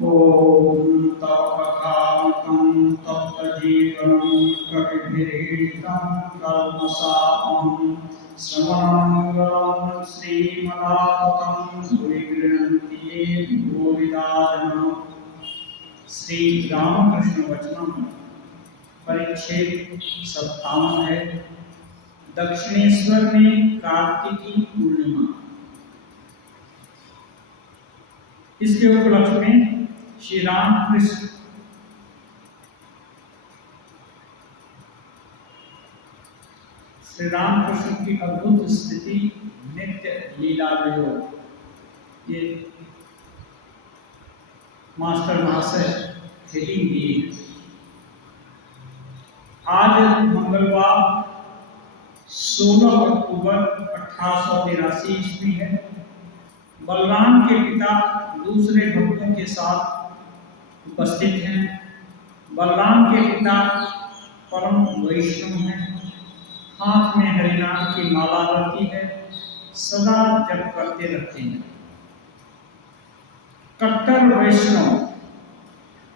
ॐ तव कथामृतं तप्तजीवनं कविभिरीडितं कल्मषापहं श्रवणमङ्गलं श्रीमदाततं भुवि गृह्णन्ति ये भूविदा जनाः। श्री रामकृष्ण वचनम परिच्छेद 57 है। दक्षिणेश्वर में कार्तिकी पूर्णिमा। इसके उपलक्ष्य में श्री रामकृष्ण की अद्भुत स्थिति नित्य लीला वियोग ये मास्टर महाशय हेडिंग दिए। आज मंगलवार 16 अक्टूबर 1883 ईस्वी है। बलराम के पिता दूसरे भक्तों के साथ उपस्थित हैं। बलराम के पिता परम वैष्णव हैं। हाथ में हरिनाम की माला रहती है, सदा जप करते रहते हैं। कट्टर वैष्णव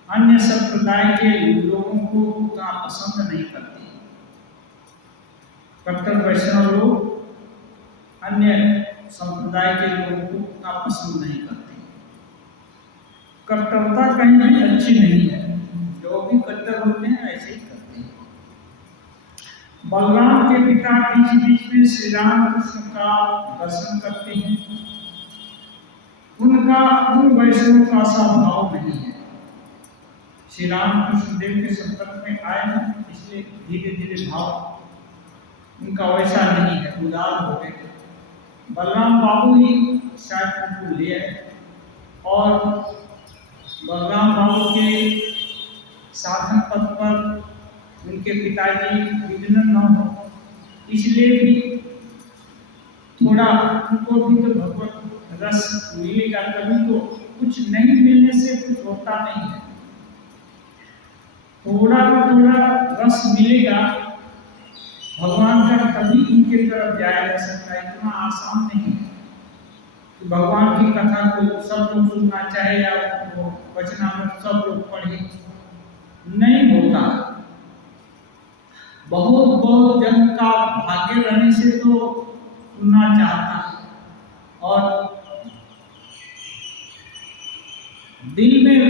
अन्य संप्रदाय के लोगों को उतना पसंद नहीं करते। कट्टर वैष्णव लोग अन्य संप्रदाय के लोगों को उतना पसंद नहीं करते। कट्टरता कहीं भी अच्छी नहीं है। जो भी कट्टर होते हैं ऐसे ही करते हैं। बलराम के पिता बीच बीच में श्री रामकृष्ण का दर्शन करते हैं। उनका उन वैष्णव का सा भाव नहीं है। श्री रामकृष्ण देव के संपर्क में आए हैं, इसलिए धीरे धीरे भाव उनका वैसा नहीं है, उदार हो गए। बलराम बाबू ही शायद उनको ले आए और बलराम बाबू के साधन पथ पर उनके पिताजी विघ्न न हो, इसलिए भी थोड़ा उनको भी तो भगवत रस मिलेगा। कभी तो कुछ नहीं मिलने से कुछ होता नहीं है। थोड़ा रस मिलेगा भगवान का, कभी उनके तरफ जाया जा सकता है। इतना आसान नहीं है कि भगवान की कथा को सब लोग सुनना चाहे या वचनामृत सब लोग पढ़े, नहीं होता। बहुत जन का भाग्य रहने से तो सुनना चाहता है और दिल में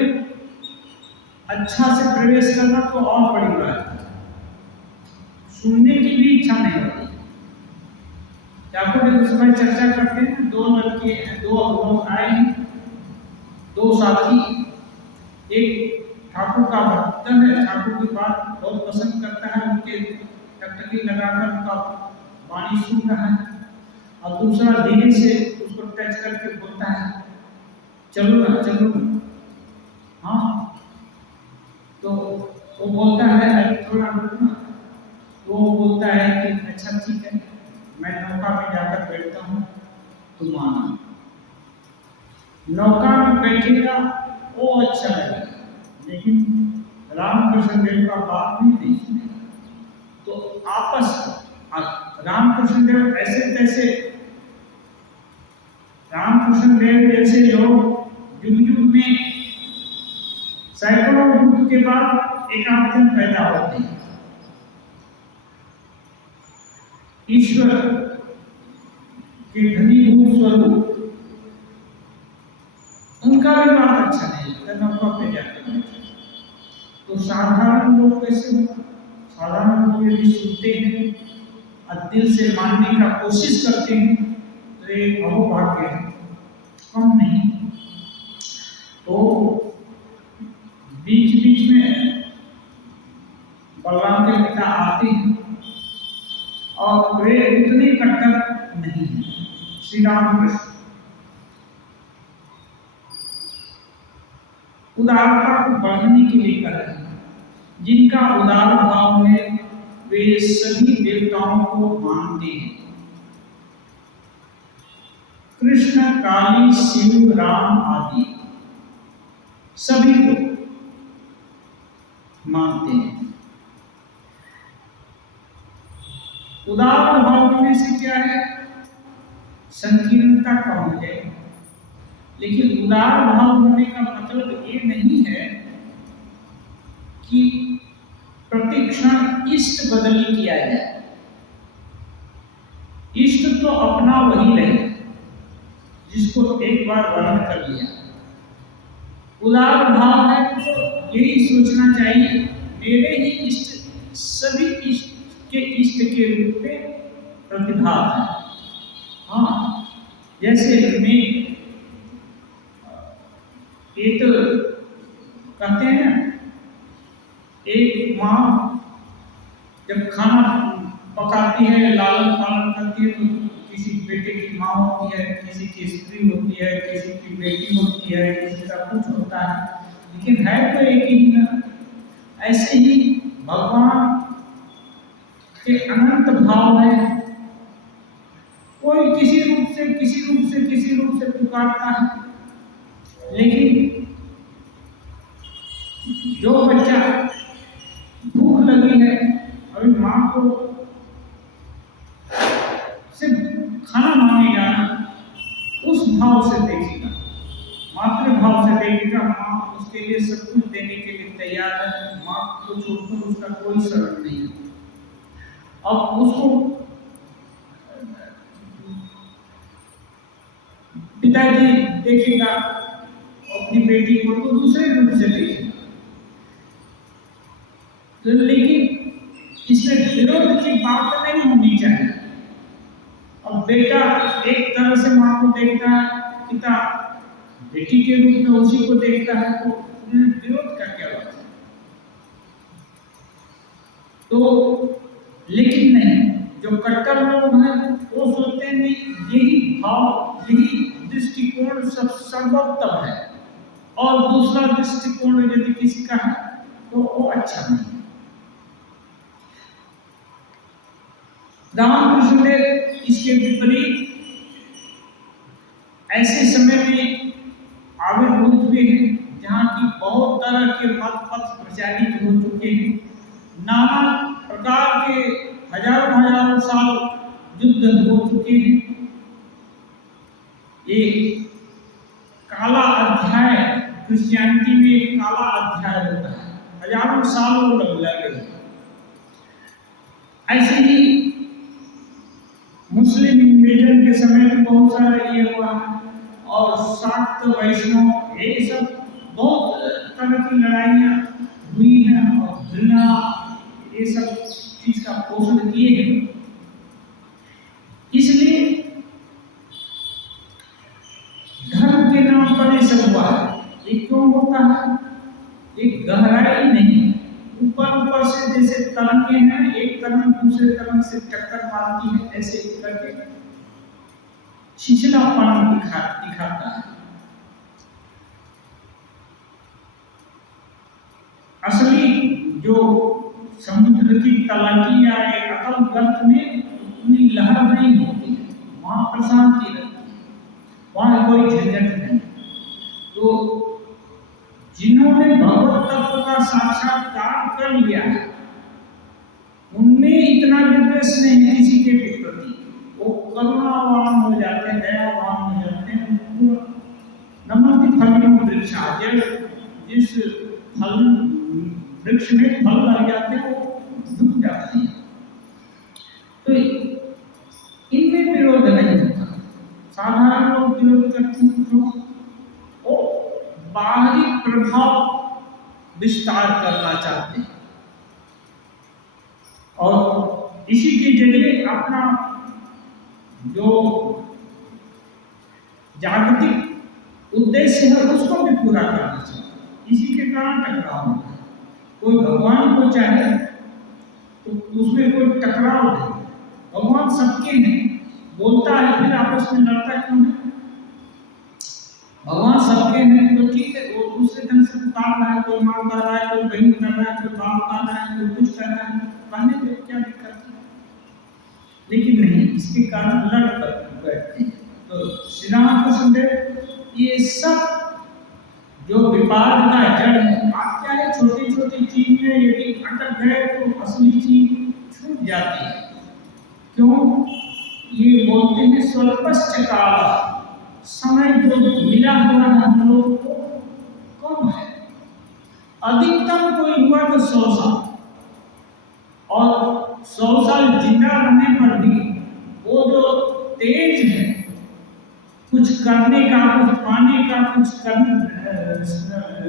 अच्छा से प्रवेश करना तो और बड़ी बात है। सुनने की भी इच्छा नहीं होती। ठाकुर उसमें चर्चा करते हैं। दो लोग आए हैं, दो साथी। एक ठाकुर का भक्त है, ठाकुर की बात बहुत पसंद करता है, उनके टकटकी लगाकर उनका वाणी सुन रहा है। और दूसरा धीरे से उसको टच करके बोलता है, चलो ना। हाँ, तो वो बोलता है थोड़ा रुको ना। वो बोलता है कि अच्छा ठीक है, मैं नौका में जाकर बैठता हूँ, तुम आना। नौका में बैठेगा वो अच्छा लगेगा, लेकिन रामकृष्ण देव का बात नहीं सुनेगा। तो रामकृष्ण देव रामकृष्ण देव जैसे लोग युग में सैकड़ों युग के बाद एक आदमी पैदा होते हैं। ईश्वर के घनीभूत स्वरूप, उनका भी बात अच्छा नहीं लगता नौका पे जाकर। तो साधारण लोग कैसे होगा? साधारण लोग यदि सुनते हैं और दिल से मानने का कोशिश करते हैं तो एक अहोभाग्य है, कम नहीं। तो बीच बीच में बलराम के पिता आते हैं और वे उतने कट्टर नहीं है। श्री रामकृष्ण उदारता को बढ़ाने के लिए कर रहे हैं। जिनका उदार भाव है वे सभी देवताओं को मानते हैं। कृष्ण, काली, शिव, राम आदि सभी को मानते हैं। उदार भाव होने से क्या है? संकीर्णता कम हो जाएगी। लेकिन उदार भाव होने का मतलब ये परीक्षण इष्ट बदली किया जाए। इष्ट तो अपना वही रहे जिसको एक बार वर्णन कर लिया। उदार भाव है तो यही सोचना चाहिए मेरे ही इष्ट सभी इष्ट के रूप में प्रतिभात है। हाँ, जैसे मैं एक कहते हैं ना, एक माँ जब खाना पकाती है, लालन पालन करती है, तो किसी बेटे की माँ होती है, किसी की स्त्री होती है, किसी की बेटी होती है, किसी का कुछ होता है, लेकिन है तो एक ही ना। ऐसे ही भगवान के अनंत भाव है, कोई किसी रूप से पुकारता है, लेकिन जो बच्चा भूख लगी है अभी माँ को सिर्फ खाना मांगेगा ना, उस भाव से देखेगा, मातृभाव से देखेगा। माँ उसके लिए सब कुछ देने के लिए तैयार है, माँ को छोड़कर उसका कोई शरण नहीं है। अब उसको पिताजी देखेगा अपनी बेटी को तो दूसरे रूप से देखेगा, लेकिन इसमें विरोध की बात नहीं होनी चाहिए। अब बेटा एक तरह से माँ को देखता है, पिता बेटी के रूप में उसी को देखता है, तो विरोध का क्या बात है? तो लेकिन नहीं, जो कट्टर लोग हैं वो सोचते हैं यही भाव, यही दृष्टिकोण सर्वोत्तम है, और दूसरा दृष्टिकोण यदि किसी का है तो वो अच्छा नहीं। रामकृष्ण ने इसके विपरीत ऐसे समय में आविर्भूत हुए हैं जहाँ की बहुत तरह के मत पथ प्रचारित हो चुके हैं, नाना प्रकार के हजारों साल युद्ध हो चुके हैं। ये काला अध्याय क्रिश्चियनिटी में एक काला अध्याय होता है, हजारों सालों लगे। ऐसे ही मुस्लिम इन्वेजन के समय में बहुत सारा ये हुआ, और शाक्त वैष्णव ये सब बहुत तरह की लड़ाइयाँ हुई हैं, और घृणा ये सब चीज का पोषण किए हैं। इसलिए धर्म के नाम पर ये सब हुआ है। ये क्यों होता है? एक गहराई नहीं, ऊपर से जैसे तरंगे हैं, एक तरंग दूसरे तरंग से टक्कर मारती है, ऐसे करके छिछलापन दिखाता है। असली जो समुद्र की तलहटी या एक अकल गर्त में उतनी लहर नहीं होती है, वहां प्रशांति रहती है, वहां कोई झंझट नहीं। तो जिन्होंने भगवत तत्व का साक्षात्कार कर लिया है, उनमें इतना विद्वेष नहीं है किसी के प्रति, वो करुणावान हो जाते हैं, दयावान हो जाते हैं। नमन्ति फलिनं वृक्षा, जिस फल वृक्ष में फल लग जाते हैं वो झुक जाते हैं। तो इनमें विरोध नहीं होता। साधारण लोग विरोध करते हैं जो वो बाहरी प्रभाव विस्तार करना चाहते हैं, और इसी के जरिए अपना जो जागतिक उद्देश्य है उसको भी पूरा करना चाहते हैं। इसी के कारण टकराव होता है। कोई भगवान को चाहे तो उसमें कोई टकराव नहीं, भगवान सबके हैं, बोलता है फिर आपस में लड़ता क्यों है? भगवान सबके हैं तो ठीक है, वो दूसरे ढंग से पुकार रहा है, कोई माँ कर रहा है, कोई बहन कर रहा है, कोई बाप कर रहा है, कोई कुछ कर रहा है, कहने में क्या दिक्कत है? लेकिन नहीं, इसके कारण लड़ कर बैठते हैं। तो श्री रामकृष्ण देव ये सब जो विवाद का जड़ है, आप क्या है, छोटी छोटी चीज में यदि अटक गए तो असली चीज छूट जाती है। क्यों? ये बोलते हैं स्वल्पश्च काल, समय जो मिला हुआ है हम लोग को कम है, अधिकतम कोई हुआ तो 100 साल, 100 साल जिंदा रहने पर भी वो जो तेज है कुछ करने का, कुछ पाने का, कुछ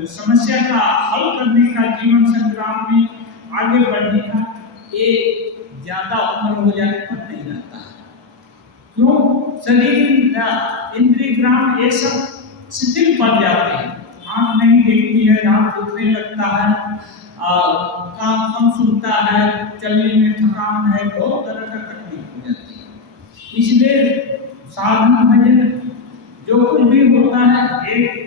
समस्या का हल करने का, जीवन संग्राम में आगे बढ़ने का, ये ज्यादा उम्र हो जाने पर नहीं रहता है। क्यों? शरीर इंद्रिय ग्राम ये सब शिथिल पड़ जाते हैं। आँख नहीं देखती है, आँख दुखने लगता है, कान कम सुनता है, चलने में थकान है, बहुत तरह का तकलीफ हो जाती है। इसलिए साधन भजन जो कुछ भी होता है, एक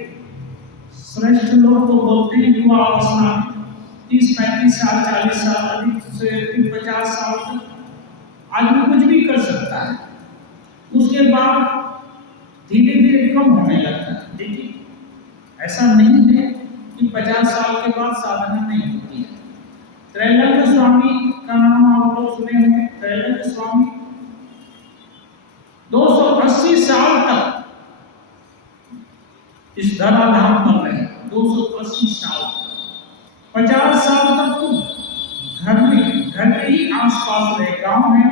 श्रेष्ठ लोग तो बोलते हैं युवा अवस्था में 30-35 साल, 40 साल, अधिक से 50 साल तक आदमी कुछ भी कर सकता है। उसके बाद धीरे धीरे कम होने लगता है। देखिए, ऐसा नहीं है कि 50 साल के बाद साधना नहीं होती है। त्रैलोक्य स्वामी का नाम आप लोग सुने होंगे। त्रैलोक्य स्वामी 280 साल तक इस धराधाम पर रहे। 280 साल, 50 साल तक तो घर के ही आसपास रहे। गांव में,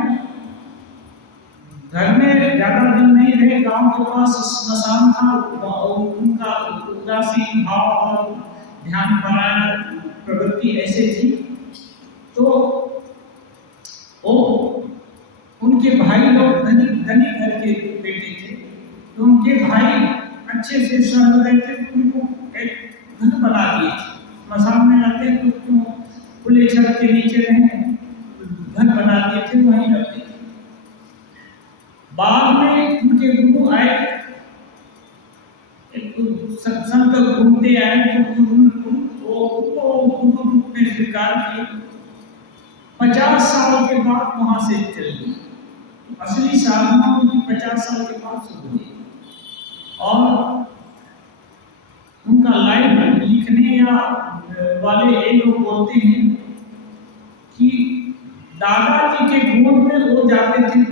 घर में ज्यादा दिन नहीं रहे। गांव के पास स्मशान था, उनका उदासीन भाव और ध्यान परायण प्रवृत्ति ऐसे थी। तो वो उनके भाई लोग धनी घर के बेटे थे, तो उनके भाई अच्छे से सर्व रहे थे, उनको एक घर बना दिए थे। स्मशान में रहते तो क्यों खुले छत के नीचे रहे, घर बना दिए थे, वहीं रहते थे। बाद में उनके गुरु आए, संत घूमते आए, तो उनको गुरु रूप में स्वीकार किया। 50 साल के बाद वहां से चल गई। असली साधना उनकी 50 साल के बाद शुरू हुई। और उनका लाइव लिखने या वाले ये लोग बोलते हैं कि दादाजी के गोद में वो जाते थे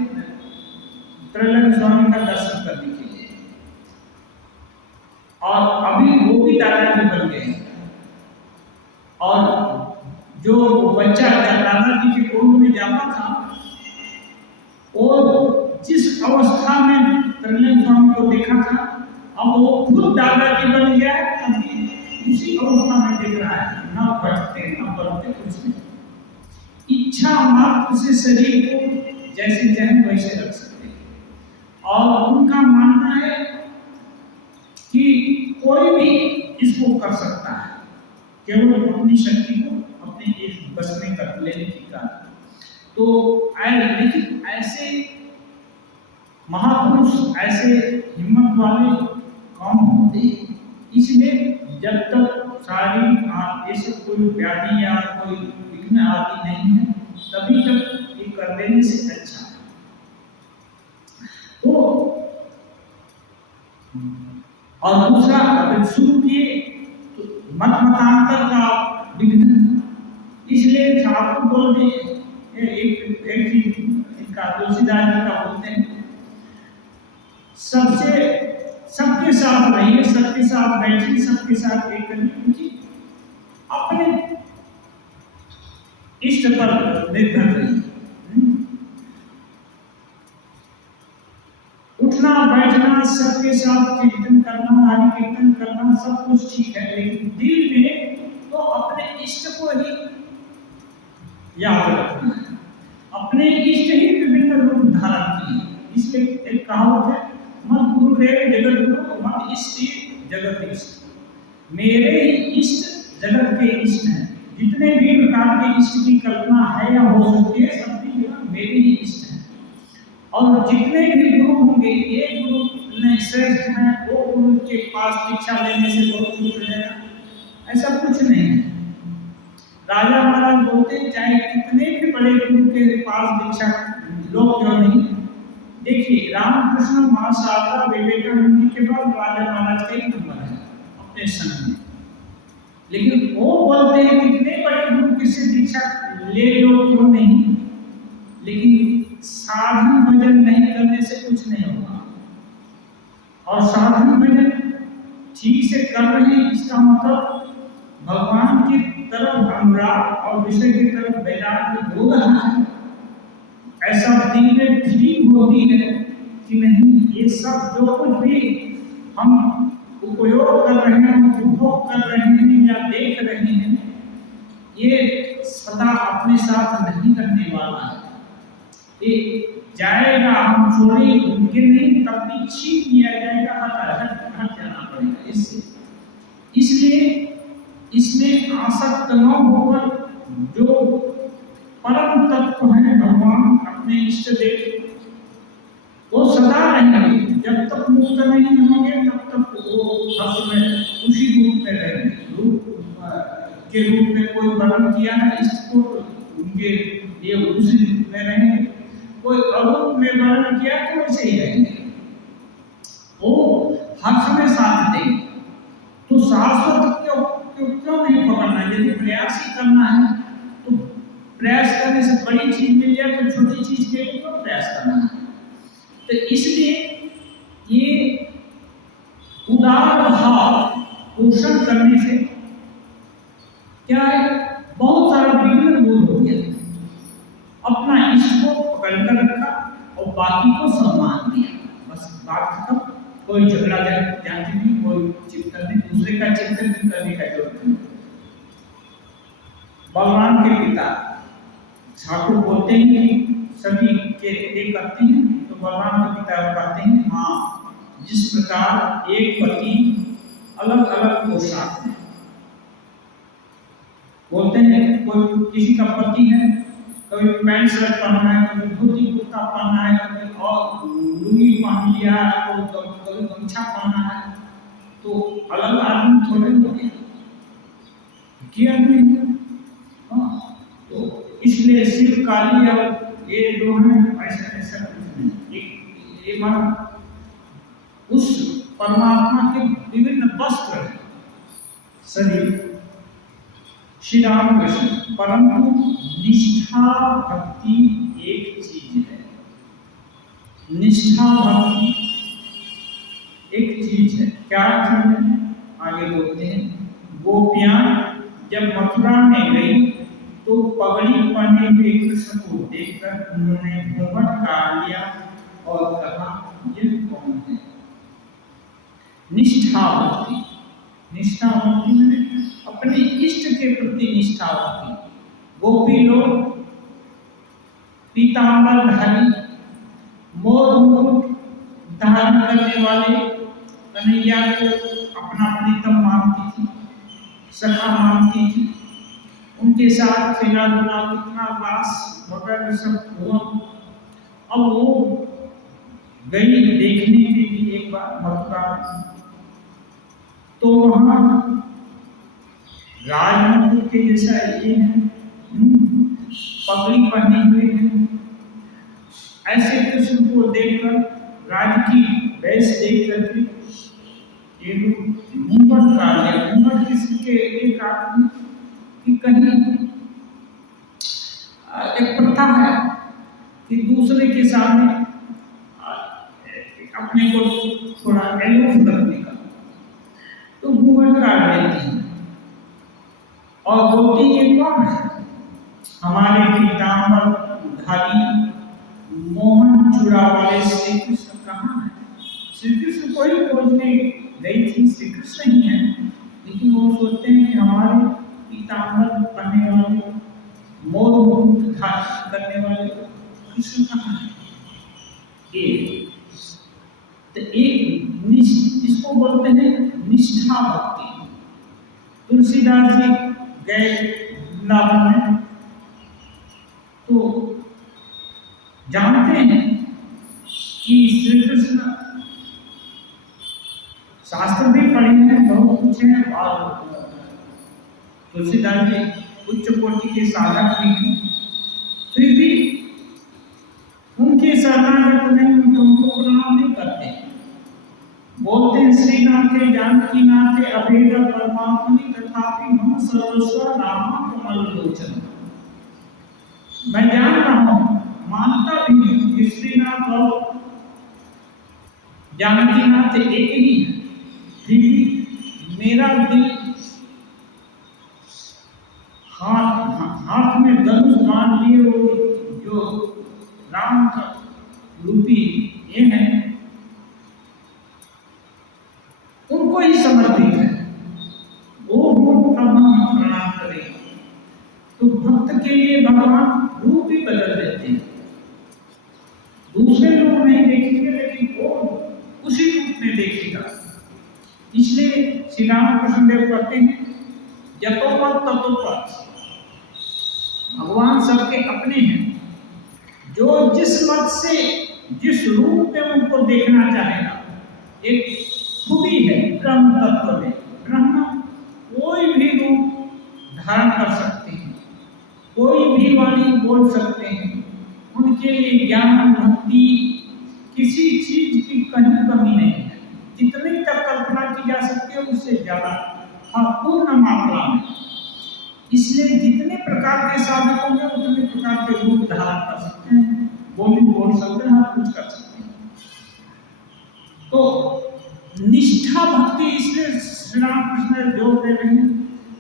त्रैलोक्य स्वामी का दर्शन करने के लिए, और अभी वो भी दादाजी बन गए। और जो बच्चा दादाजी के गोद में जाता था, वो जिस अवस्था में त्रैलोक्य स्वामी को देखा था, अब वो खुद दादाजी बन गया। अभी उसी अवस्था में देख रहा है, ना बढ़ते ना बढ़ते, कुछ नहीं। इच्छा मात्र से शरीर को जैसे चाहे वैसे रख सकते हैं। और उनका मानना है कि कोई भी इसको कर सकता है, केवल अपनी शक्ति को अपने एक बस में कर लेने की कारण। तो लेकिन ऐसे महापुरुष, ऐसे हिम्मत वाले कम होते हैं। इसलिए जब तक शारीरिक ये सब कोई व्याधि या कोई विघ्न आदि नहीं है, तभी तक ये कर देने से अच्छा है। तो और दूसरा, अगर शुरू किए तो मत मतांतर का विघ्न, इसलिए ठाकुर बोल दिए एक चीज इनका तुलसीदास जी का बोलते हैं, सबके साथ रहिए, सबके साथ बैठिए, सबके साथ एक करिए, क्योंकि अपने इष्ट पर निर्भर रहिए। उठना बैठना, सबके साथ कीर्तन करना, हरि कीर्तन करना, सब कुछ ठीक है, लेकिन दिल में तो अपने इष्ट को ही याद रखना है। अपने इष्ट ही विभिन्न रूप धारण किए। इसलिए एक कहावत है, मत गुरुदेव जगत गुरु, मत इष्ट जगत इष्ट। मेरे ही इष्ट जगत के इष्ट हैं। जितने भी प्रकार के इष्ट की कल्पना है या हो सकती है, सब भी मेरे ही इष्ट हैं। और जितने भी गुरु होंगे, ये गुरु ने श्रेष्ठ हैं, वो गुरु के पास दीक्षा लेने से बहुत कुछ मिलेगा, ऐसा कुछ नहीं है। राजा महाराज बोलते हैं, चाहे कितने भी बड़े गुरु के पास दीक्षा लोग क्यों नहीं। देखिए, रामकृष्ण महासागर विवेकानंद जी के बाद राजा महाराज का ही नंबर है अपने समय में। लेकिन वो बोलते हैं कितने बड़े गुरु किससे दीक्षा ले लो क्यों नहीं, लेकिन साधन भजन नहीं करने से कुछ नहीं होगा। और साधन भजन ठीक से कर रहे हैं, इसका मतलब भगवान की तरफ अनुराग और विषय की तरफ वैराग्य हो रहा है, ऐसा दिल में फीलिंग होती है कि नहीं, ये सब जो कुछ भी हम उपयोग कर रहे हैं, उपभोग कर रहे हैं या देख रहे हैं, ये सदा अपने साथ नहीं रहने वाला है। ये जाएगा, हम छोड़ेंगे नहीं, तब भी छीन लिया जाएगा, हट जाना पड़ेगा इससे। इसलिए इसमें आसक्त न होकर जो परम तत्व है भगवान, अपने इष्ट देव, वो सदा रहेंगे। जब तक मुक्त नहीं होंगे तब तक वो हर समय उसी रूप में रहेंगे। रूप के रूप में कोई वर्णन किया है इसको, उनके लिए उसी रूप में रहेंगे। कोई अरूप में वर्णन किया तो वैसे ही रहेंगे, वो हर समय साथ देंगे। तो शाश्वत क्यों नहीं पकड़ना? यदि प्रयास ही करना है तो प्रयास करने से बड़ी चीज मिल जाए तो छोटी चीज के लिए क्यों प्रयास करना है? तो इसलिए ये उदार भाव पोषण करने से क्या है, बहुत सारा विघ्न दूर हो गया। अपना इष्ट को पकड़ कर रखा और बाकी को सम्मान दिया, बस बात खत्म। कोई झगड़ा जानती नहीं, कोई चिंतन नहीं, दूसरे का चिंतन करने का जरूरत नहीं। भगवान के पिता ठाकुर बोलते हैं कि सभी के एक करते हैं, तो भगवान के पिता कहते हैं हाँ, जिस प्रकार एक पति अलग अलग पोशाक में बोलते हैं, कोई किसी का पति है, कभी पैंट शर्ट पहनना है, कभी धोती कुर्ता पहनना है, कभी और लुंगी पहन लिया है, कभी गमछा पहनना है, तो अलग आदमी थोड़े होंगे किया नहीं। हाँ, तो इसलिए सिर्फ काली और ये जो है ऐसा ऐसा कुछ नहीं। ये मान उस परमात्मा के विभिन्न वस्त्र हैं शरीर श्री राम कृष्ण, परंतु निष्ठा भक्ति एक चीज है। निष्ठा भक्ति एक चीज है। क्या चीज है? आगे बोलते हैं, गोपियां जब मथुरा में गई तो पगड़ी पहने हुए कृष्ण को देखकर उन्होंने घूंघट काट लिया और कहा, यह कौन है? निष्ठा भक्ति। निष्ठा भक्ति में अपने इष्ट के प्रति निष्ठा भक्ति। गोपी लोग पीतांबरधारी, मोर मुकुट धारण करने वाले कन्हैया को अपना प्रीतम मानती थी, सखा मानती थी। उनके साथ खेला धुला, कितना रास वगैरह सब हुआ। अब वो गई देखने के लिए एक बार मथुरा में, तो वहां राजमुकुट के जैसा ये है, पगड़ी पहने हुए हैं। ऐसे कृष्ण को देखकर, राज की वेश देख करके ये घूंघट काट लिया। घूंघट किसके लिए काट ली? कि कहीं एक प्रथा है कि दूसरे के सामने अपने को थोड़ा एलोफ रखने का, तो घूंघट काट लेती है। और गोपी ये कौन है? हमारे पीतांबरधारी मोहन चूड़ा वाले श्री कृष्ण कहाँ है? श्री कृष्ण को ही खोजने गई थी, श्री कृष्ण ही है, लेकिन वो सोचते हैं कि हमारे पीतांबर पहनने वाले, मोर मुकुट धारण करने वाले कृष्ण कहाँ है? तो एक इसको बोलते हैं निष्ठा भक्ति। तुलसीदास जी गए वृंदावन में, तो जानते हैं कि श्री कृष्ण, शास्त्र भी पढ़े हैं, बहुत कुछ है, और तुलसीदास जी उच्च कोटि के साधक भी हैं, फिर भी उनके शरणागत नहीं, उनको प्रणाम नहीं करते। बोलते हैं श्रीनाथे जानकी नाथे अभेद परमात्मनि तथापि मम सर्वस्व राम कमल लोचन। मैं जान रहा हूँ, मानता भी हूँ कि श्रीनाथ और जानकी नाथ एक ही है, फिर भी मेरा दिल हाथ में धनुष बांध लिए वो जो राम का रूपी ये है, उनको ही समर्पित है। वो रूप अब हम प्रणाम करें तो भक्त के लिए भगवान रूप ही बदल देते हैं। दूसरे लोग नहीं देखेंगे लेकिन वो उसी रूप में देखेगा। इसलिए श्री रामकृष्ण देव कहते हैं जतोपत ततोपत, भगवान सबके अपने हैं। जो जिस मत से जिस रूप में उनको देखना चाहेगा, एक खूबी है ब्रह्म तत्व में, ब्रह्म कोई भी रूप धारण कर सकते हैं, कोई भी वाणी बोल सकते हैं। उनके लिए ज्ञान भक्ति किसी चीज की कहीं कमी नहीं है। जितनी तक कल्पना की जा सकती है उससे ज्यादा, हाँ, पूर्ण मात्रा में। इसलिए जितने प्रकार के साधक होंगे उतने प्रकार के रूप धारण कर सकते हैं, बोल सकते हैं, कुछ कर सकते हैं। तो निष्ठा भक्ति, इसलिए श्री रामकृष्ण जोर दे रहे हैं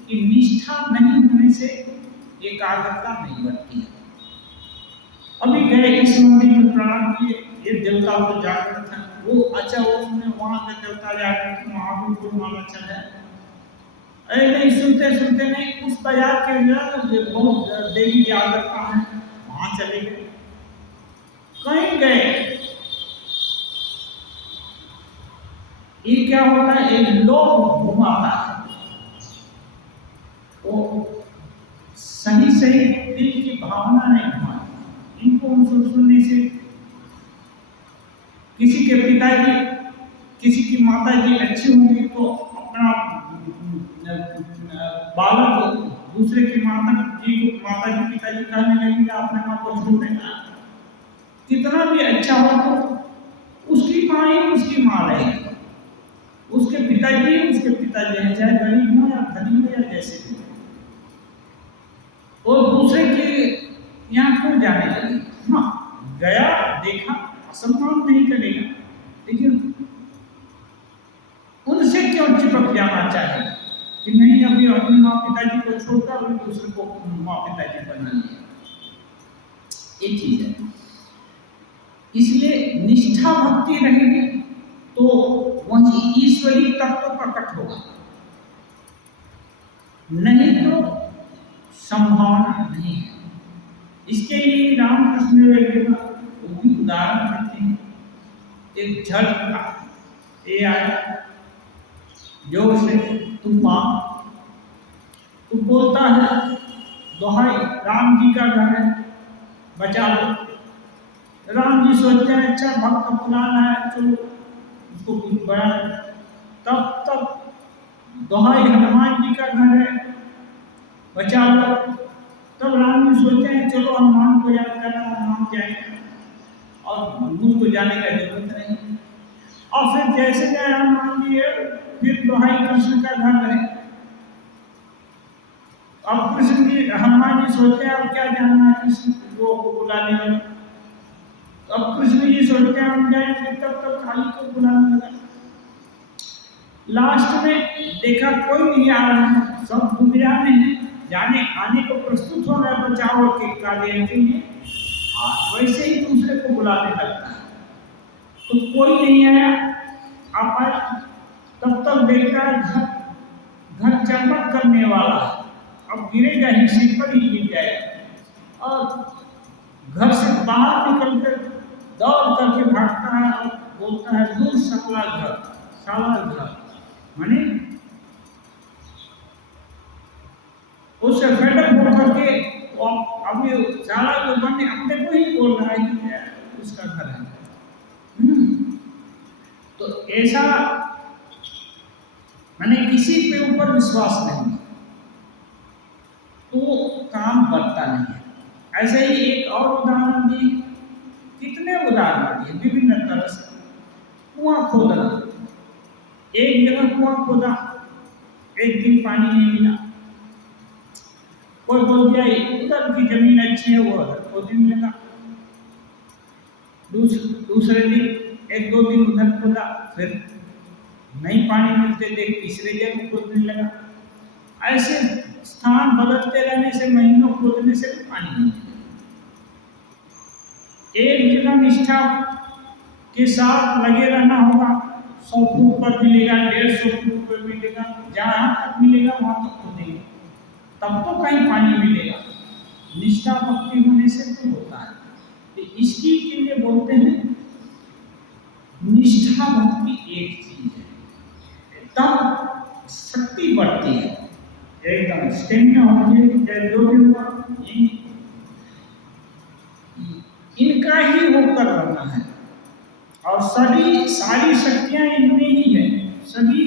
कि निष्ठा नहीं होने से एकाग्रता नहीं बढ़ती है। अभी गए इस मंदिर में प्रणाम किए, ये देवता तो जागृत था, वो अच्छा उसमें वहां के देवता जागृत, वहां भी कोई माला चल है। अरे नहीं, सुनते सुनते नहीं, उस बाजार के बहुत देवी जागृता है, वहां चले गए। कहीं गए, ये क्या होता है, एक लोग घुमाता है, वो सही सही दिल की भावना नहीं घुमाता। इनको उनको सुनने से किसी के पिताजी, किसी की माताजी अच्छी होंगी तो अपना बालक दूसरे की माताजी पिताजी कहने लगेंगे, अपने माँ को छोड़ देना। कितना भी अच्छा हो तो उसकी माँ ही उसकी माँ रहेगी, उसके पिताजी हैं, चाहे गरीब हो या धनी हो या जैसे भी। और दूसरे के यहाँ क्यों जाने लगे? हाँ, गया देखा, असम्मान नहीं करेगा, लेकिन उनसे क्यों चिपक जाना चाहे कि नहीं, अभी अपने माँ पिताजी को छोड़कर अभी दूसरे को माँ पिताजी बना लिया। एक चीज है, इसलिए निष्ठा भक्ति रहेगी तो वही ईश्वरी तत्व प्रकट होगा, नहीं तो संभावना नहीं है। इसके लिए रामकृष्ण वो भी उदाहरण देते हैं। एक झड़ ये आया जोर से तूफान, तो बोलता है दोहाई, राम जी का घर है, बचा लो। राम जी सोचते हैं अच्छा भक्त पुराना है, चलो उसको कुछ बड़ा। तब तक दोहाई हनुमान जी का घर है, बचा लो। तब राम जी सोचते हैं चलो हनुमान को याद करना, हनुमान जाएगा और मुझको जाने का जरूरत नहीं। और फिर जैसे गए हनुमान जी, फिर दोहाई कृष्ण का घर है। अब कृष्ण जी, हनुमान जी सोचते हैं अब क्या जानना है, कृष्ण को बुलाने लगे। अब कृष्ण जी सोचते हैं हम जाए, फिर तब तक काली को बुलाने लगा। लास्ट में देखा कोई नहीं आ रहा है, सब दुनिया में है, जाने आने को प्रस्तुत हो रहा है बचाव के कार्य के लिए, वैसे ही दूसरे को बुलाने लगता है। तो कोई नहीं आया, आप आए, तब तक देखता है घर चरमट करने वाला है, अब गिरेगा ही, सिर पर ही गिर जाएगा। और घर से बाहर निकलकर दौड़ करके भागता है और बोलता है दूर सकला घर, साला घर, माने उससे फेडअप हो करके अभी साला जो बने अपने को ही बोल रहा है कि उसका घर है। तो ऐसा माने किसी पे ऊपर विश्वास नहीं तो काम बनता नहीं है। ऐसे ही एक और उदाहरण दी, कितने उदाहरण दिए विभिन्न तरह से। कुआं खोदना, एक जगह कुआं खोदा, एक दिन पानी नहीं मिला, कोई बोल दिया उधर की जमीन अच्छी है वो खोदने लगा। दूसरे दिन एक दो दिन उधर खोदा, फिर नहीं पानी मिलते देख तीसरे जगह खोदने लगा। ऐसे स्थान बदलते रहने से, महीनों खोदने से भी पानी नहीं मिलता। एक जगह निष्ठा के साथ लगे रहना होगा, 100 फुट पर मिलेगा, 150 फुट पर मिलेगा, जहाँ तक मिलेगा वहाँ तक तो देंगे, तब तो कहीं पानी मिलेगा। निष्ठा भक्ति होने से तो होता है। तो इसकी के लिए बोलते हैं निष्ठा भक्ति एक चीज है, तब शक्ति बढ़ती है, एकदम स्टेमिना होती है, जो भी हुआ इनका ही होकर रहना है, और सारी शक्तियां इनमें ही है, सभी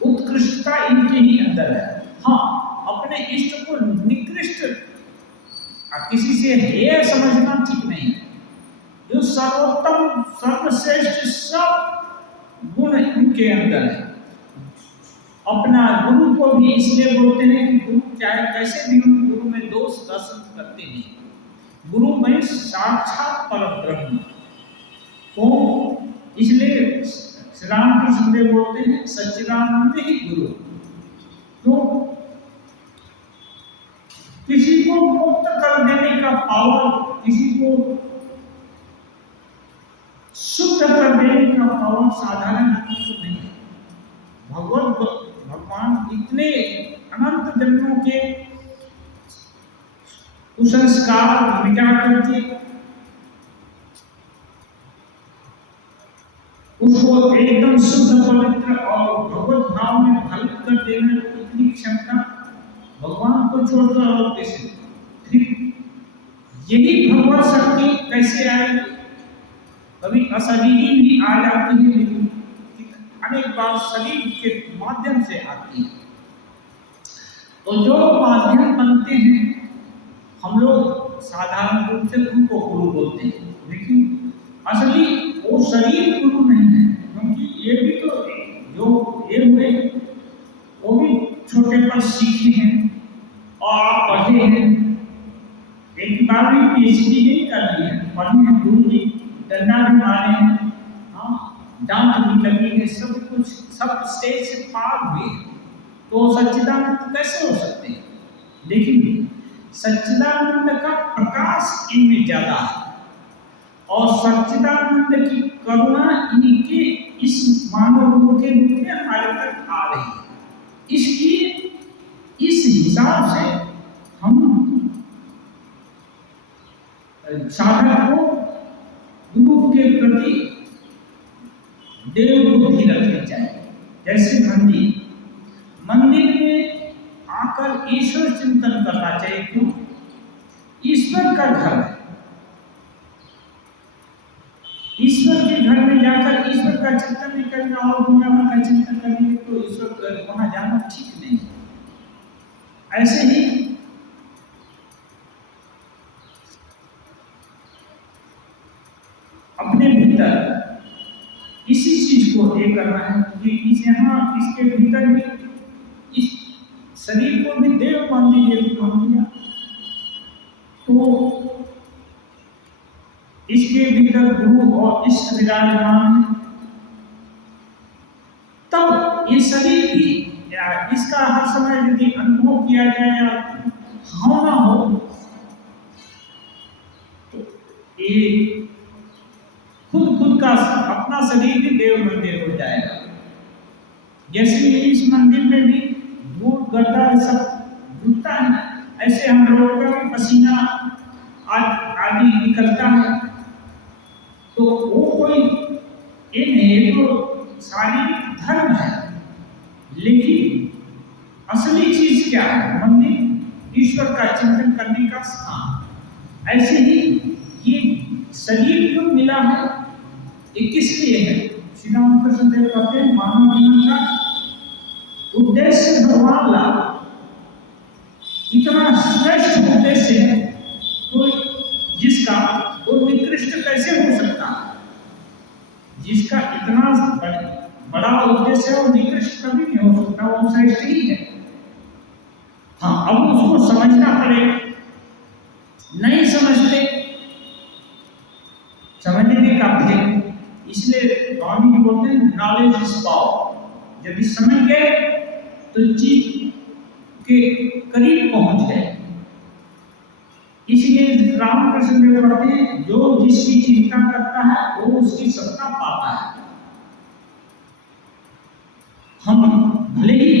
उत्कृष्टता इनके ही अंदर है। हाँ, अपने इष्ट को निकृष्ट किसी से हेय समझना ठीक नहीं है। जो सर्वोत्तम सर्वश्रेष्ठ सब गुण इनके अंदर है। अपना गुरु को भी इसलिए बोलते हैं कि गुरु चाहे कैसे भी हो, गुरु में दोष दर्शन करते नहीं, गुरु में साक्षात परब्रह्म को, इसलिए श्री रामकृष्ण देव बोलते हैं सच्चिदानंद ही गुरु। तो किसी को मुक्त कर देने का पावर, किसी को शुद्ध कर देने का पावर साधारण तो नहीं है। भगवान इतने अनंत जन्मों के कुसंस्कार मिटा करके उसको एकदम शुद्ध पवित्र और भगवत भाव में फलित कर देने इतनी क्षमता भगवान को छोड़कर और कैसे? फिर यही भगवत शक्ति कैसे आएगी? कभी अशरीरी भी आ जाती है, लेकिन अनेक बार शरीर के माध्यम से आती है। तो जो माध्यम बनते हैं हम लोग साधारण रूप से उनको गुरु बोलते हैं, लेकिन असली वो शरीर गुरु नहीं है, क्योंकि ये भी तो जो ये हुए वो भी छोटे पर सीखे हैं और आप पढ़े हैं, एक बार भी PhD नहीं कर ली है, पढ़े हैं, गुरु जी डंडा भी मारे हैं, हाँ डांट भी लगी है, सब कुछ सब स्टेज से पार हुए, तो सच्चिदानंद कैसे हो सकते हैं? लेकिन सच्चिदानंद का प्रकाश इनमें ज्यादा है और सच्चिदानंद की करुणा इनके इस मानव रूप के रूप में हमारे तक आ रही है। इसकी इस हिसाब से हम साधक को गुरु के प्रति देव बुद्धि रखनी चाहिए। जैसे मंदिर में आकर ईश्वर चिंतन करना चाहिए। क्यों? ईश्वर का घर है, ईश्वर के घर में जाकर ईश्वर का चिंतन नहीं करना और दुनिया भर का चिंतन करेंगे तो ईश्वर वहां जाना ठीक नहीं। ऐसे ही अपने भीतर इसी चीज को ये करना है कि इस यहाँ इसके भीतर भी इस शरीर को भी देव मान दिया, तो इसके भीतर गुरु और इष्ट विराजमान, तब ये शरीर भी इसका हर समय यदि अनुभव किया जाए या भावना हो तो ये खुद का अपना शरीर भी देव मंदिर हो जाएगा। जैसे इस मंदिर में भी धूल गड्ढा सब धुलता है, ऐसे हम लोगों का भी पसीना आदि निकलता है, तो वो कोई ये नहीं, तो शारीरिक धर्म है, लेकिन असली चीज क्या है? मंदिर ईश्वर का चिंतन करने का स्थान। ऐसे ही ये शरीर जो मिला है ये किस लिए है? श्री रामकृष्ण देव कहते हैं मानव जीवन का उद्देश्य भगवान लाभ, इतना श्रेष्ठ उद्देश्य है तो जिसका वो निकृष्ट कैसे हो सकता? जिसका इतना बड़ा उद्देश्य है वो निकृष्ट कभी नहीं हो सकता, वो श्रेष्ठ ही है। हाँ, अब उसको समझना पड़ेगा, नहीं समझने का भेद, इसलिए स्वामी बोलते हैं नॉलेज इज पावर। जब समझ गए तो चीज के करीब पहुंच गए। इसलिए इसलिए रामकृष्ण देव कहते हैं जो जिसकी चिंता करता है वो उसकी सत्ता पाता है। हम भले ही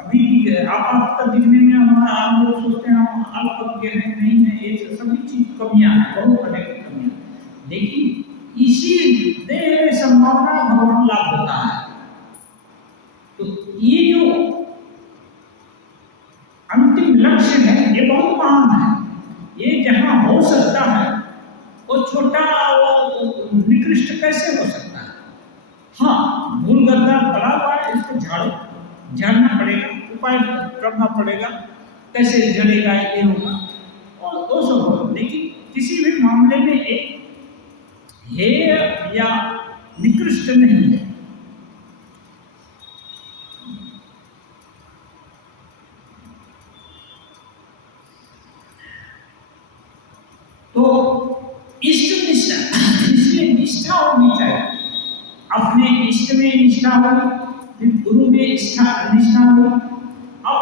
अभी आपात दिखने में हम लोग सोचते हैं हम अल्पज्ञ हैं, नहीं है, ये सभी चीज कमियां हैं, बहुत बड़े कमियां, लेकिन इसी देह में संभावना भगवान लाभ होता है। तो ये जो अंतिम लक्ष्य है ये बहुत महान है। ये जहां हो सकता है वो छोटा वो निकृष्ट कैसे हो सकता है? हाँ, धूल गद्दा पड़ा हुआ है, इसको झाड़ना पड़ेगा, उपाय करना पड़ेगा, कैसे जड़ेगा ये होगा और वो सब हो। लेकिन किसी भी मामले में एक हेय या निकृष्ट नहीं है। तो इष्ट निष्ठा, इसलिए निष्ठा होनी चाहिए। अपने इष्ट में निष्ठा हो, फिर गुरु में निष्ठा हो। अब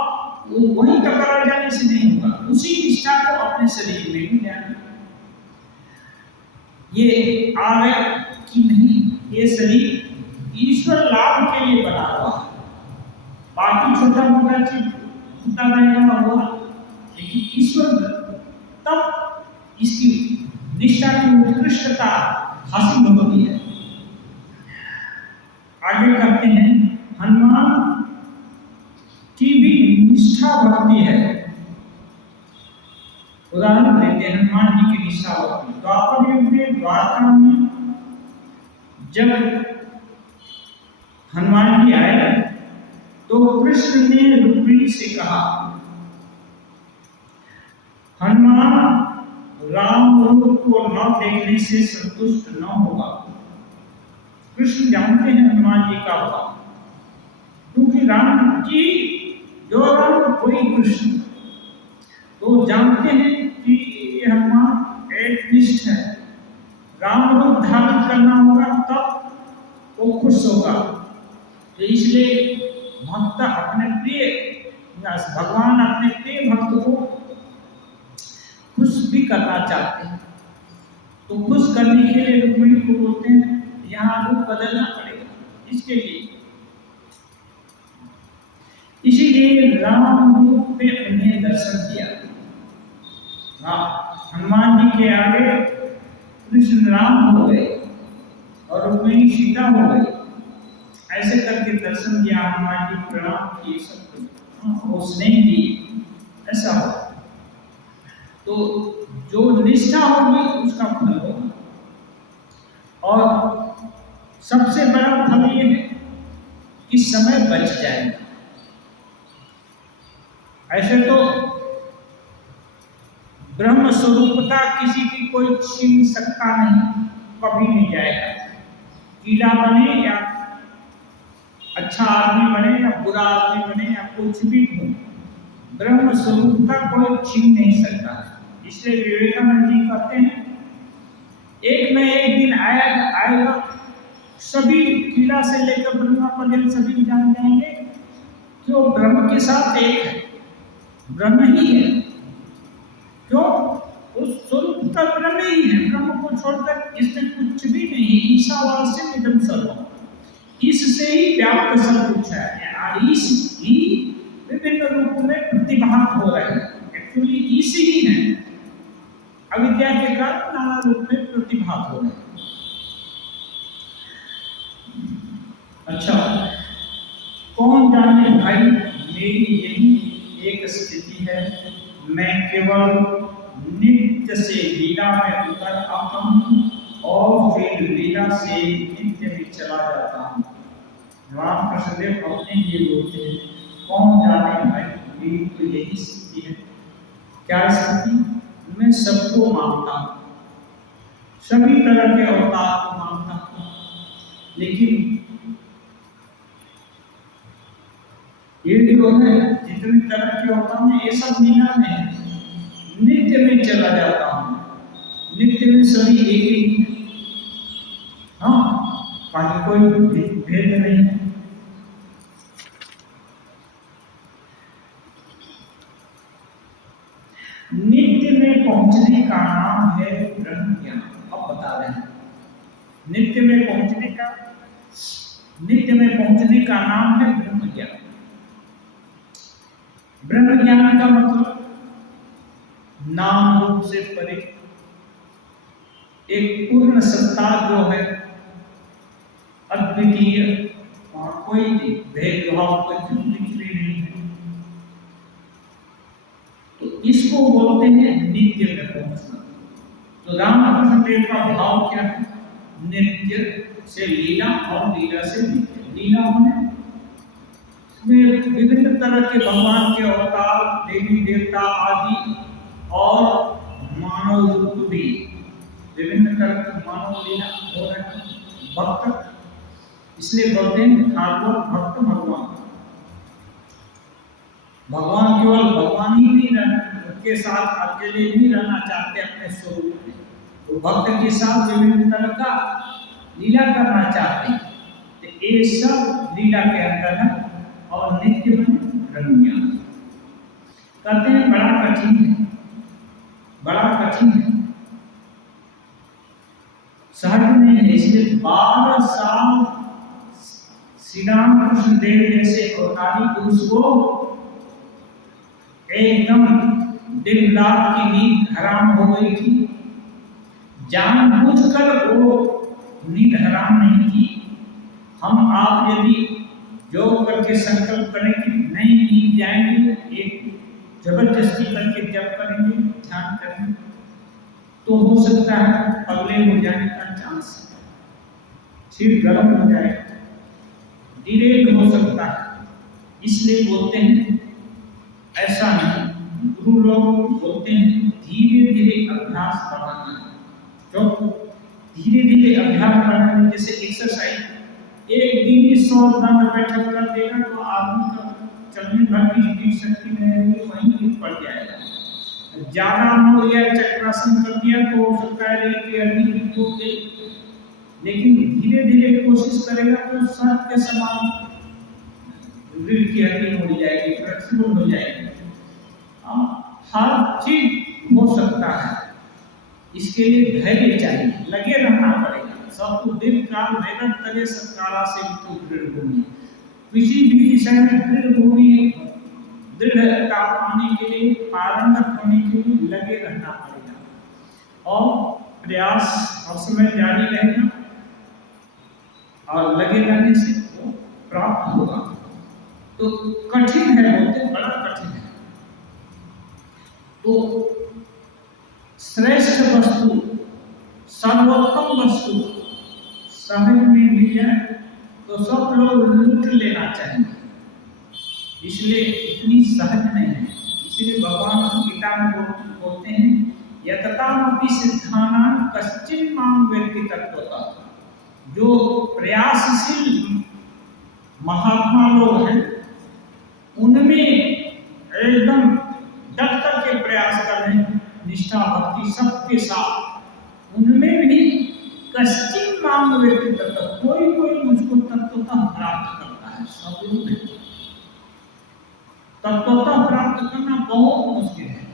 वही टकरा जाने से नहीं होगा, उसी निष्ठा को अपने शरीर में भी लेना। ये आ गया कि नहीं, ये शरीर ईश्वर लाभ के लिए बना हुआ है, बाकी छोटा मोटा चीज होता रहेगा हुआ, लेकिन ईश्वर तब इसकी निष्ठा की उत्कृष्टता हासिल होती है। आगे कहते हैं हनुमान की भी निष्ठा भक्ति है। उदाहरण देते हैं हनुमान जी की निष्ठा भक्ति। द्वापर युग में द्वारका में जब हनुमान जी आए तो कृष्ण ने रुक्मिणी से कहा, हनुमान राम रूप को न देखने से संतुष्ट न होगा। कृष्ण जानते हैं हनुमान जी का भाव, क्योंकि राम जी जो राम कोई कृष्ण तो जानते हैं कि ये हनुमान एकनिष्ठ है, राम रूप धारण करना होगा तब वो खुश होगा। तो इसलिए भक्त अपने प्रिय भगवान अपने प्रिय भक्त को खुश भी करना चाहते हैं, तो खुश करने के लिए रुक्मिणी को बोलते हैं यहाँ रूप बदलना पड़ेगा इसके लिए। इसीलिए राम रूप में उन्हें दर्शन दिया। हनुमान जी के आगे कृष्ण राम हो गए और रुक्मिणी सीता हो गई। ऐसे करके दर्शन दिया, हनुमान जी प्रणाम किए, सबको स्नेह दी, ऐसा हो। तो जो निष्ठा होगी उसका फल होगा। और सबसे बड़ा फल ये है कि समय बच जाएगा। ऐसे तो ब्रह्म स्वरूपता किसी की कोई छीन सकता नहीं, कभी नहीं जाएगा। कीड़ा बने या अच्छा आदमी बने या बुरा आदमी बने या कुछ भी हो, ब्रह्म स्वरूपता कोई छीन नहीं सकता। इसलिए विवेकानंद जी कहते हैं एक न एक दिन आएगा, सभी कीड़ा से लेकर ब्रह्मा पर्यंत सभी जान जाएंगे कि वो ब्रह्म के साथ एक है, ब्रह्म ही है। क्यों? उस स्वरूप का ब्रह्म ही है, ब्रह्म को छोड़कर इसमें कुछ भी नहीं। ईशावास्यम इदं सर्वम्, इससे ही व्याप्त सब कुछ है। ईश ही विभिन्न रूपों में प्रतिभात हो रहे हैं, एक्चुअली ईश ही है, अविद्या के कारण नाना रूप में प्रतिभात हो रहे हैं। अच्छा, कौन जाने भाई, मेरी यही एक स्थिति है, मैं केवल नित्य से लीला में उतर आता हूँ और फिर लीला से नित्य में चला जाता हूँ। रामकृष्ण देव अपने लिए बोलते हैं, कौन जाने भाई, मेरी तो यही स्थिति है। क्या स्थिति? मैं सबको मानता हूँ, सभी तरह के अवतार को मानता हूँ, लेकिन ये जो है जितनी तरह के अवतार में ये सब लीला में नित्य में चला जाता हूँ। नित्य में सभी एक ही, हाँ, बाकी कोई भेद नहीं है। नित्य में पहुंचने का नाम है ब्रह्म ज्ञान। अब बता रहे हैं नित्य में पहुंचने का नाम है ब्रह्म ज्ञान। ब्रह्म ज्ञान का मतलब नाम रूप से परे एक पूर्ण सत्ता जो है, अद्वितीय, और कोई भेदभाव कुछ भी नहीं है, तो इसको बोलते हैं नित्य में पहुंचना। तो रामकृष्ण देव का भाव क्या है? नित्य से लीला और लीला से नित्य। लीला में विभिन्न तरह के भगवान के अवतार, देवी देवता आदि और मानव रूप भी, विभिन्न तरह के मानव लीला हो रहे हैं। भक्त इसलिए बोलते हैं भागवत भक्त भगवान। भगवान केवल भगवान ही नहीं के साथ अकेले नहीं रहना चाहते अपने स्वरूप में, वो भक्त के साथ विभिन्न तरह का लीला करना चाहते हैं। तो ये सब लीला के अंदर है। और नित्य में ब्रह्म ज्ञान कहते हैं बड़ा कठिन है, बड़ा कठिन है, सहज नहीं है। इसलिए 12 साल श्री रामकृष्ण देव जैसे अवतारी पुरुष को एकदम दिन रात की नींद हराम हो गई थी। जानबूझकर वो नींद हराम नहीं की। हम आप यदि जो करके संकल्प करें कि नहीं नींद जाएंगे, एक जबरदस्ती करके जब करेंगे, ध्यान करेंगे, तो हो सकता है पगले हो जाने का चांस है, सिर गर्म हो जाएगा, डिलेड हो सकता है। इसलिए बोलते हैं ऐसा नहीं, गुरु लोग बोलते हैं धीरे धीरे अभ्यास बढ़ाना है। जो धीरे धीरे अभ्यास बढ़ाना, जैसे एक्सरसाइज, एक दिन ही 100 दंड बैठक कर देगा तो आदमी का चलने भर की शक्ति नहीं रहेगी, वहीं पड़ जाएगा। ज्यादा हो गया, चक्रासन कर दिया तो हो सकता है कि हड्डी टूट गई, लेकिन धीरे धीरे कोशिश करेगा तो सर्प के समान रीढ़ की हड्डी हो जाएगी, फ्लेक्सिबल हो जाएगी। हर चीज हो सकता है, इसके लिए धैर्य चाहिए, लगे रहना पड़ेगा। सब कुछ दीर्घ काल मेहनत करे, सत्कारा से तो दृढ़ भूमि, किसी भी विषय में दृढ़ भूमि, दृढ़ता पाने के लिए, पारंगत होने के लिए लगे रहना पड़ेगा और प्रयास हर समय जारी रहेगा और लगे रहने से वो प्राप्त होगा। तो कठिन है, बोलते बड़ा कठिन है। तो श्रेष्ठ वस्तु, सर्वोत्तम वस्तु सहज में मिल जाए तो सब लोग लूट लेना चाहिए, इसलिए इतनी सहज नहीं है। इसलिए भगवान गीता में बोलते हैं यततामपि सिद्धानां कश्चिन् मां वेत्ति तत्त्वतः। जो प्रयासशील महात्मा लोग हैं उनमें एकदम डट करके प्रयास कर रहे हैं, निष्ठा भक्ति सबके साथ, उनमें भी कश्चिन् मां वेत्ति तत्त्वतः, कोई कोई मुझको तत्वतः प्राप्त करता है, सब लोग नहीं। तत्वतः प्राप्त करना बहुत मुश्किल है।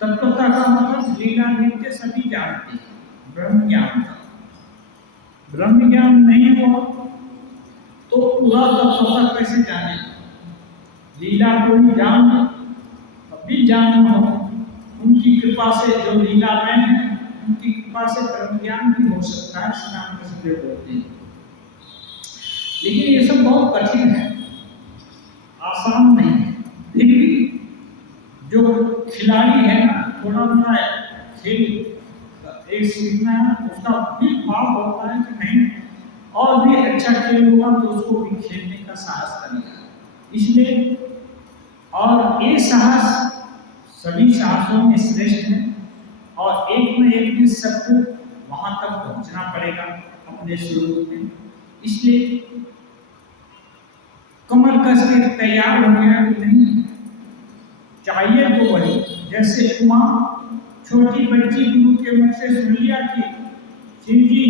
तत्वतः का मतलब लीला नित्य सभी जानते हैं। ब्रह्म ज्ञान का, ब्रह्म ज्ञान नहीं हो तो पूरा तत्वतः कैसे जाने? लीला को भी जान, अभी जानना हो, उनकी कृपा से जो लीला में है, उनकी कृपा से ब्रह्म ज्ञान भी हो सकता है, स्नान कर सकते होते हैं। लेकिन ये सब बहुत कठिन है, आसान नहीं है। फिर भी जो खिलाड़ी है ना, थोड़ा मोड़ा खेल एक सीखना है, उसका भी भाव होता है कि नहीं और भी अच्छा खेल होगा तो उसको भी खेलने का साहस करेगा। इसलिए और ये साहस सभी साहसों में श्रेष्ठ है और एक न एक दिन सबको वहां तक पहुंचना पड़ेगा अपने स्वरूप में। इसलिए कमर कस के तैयार हो गया कि नहीं चाहिए तो वही, जैसे माँ छोटी बच्ची गुरु के मुख से सुन लिया कि शिव जी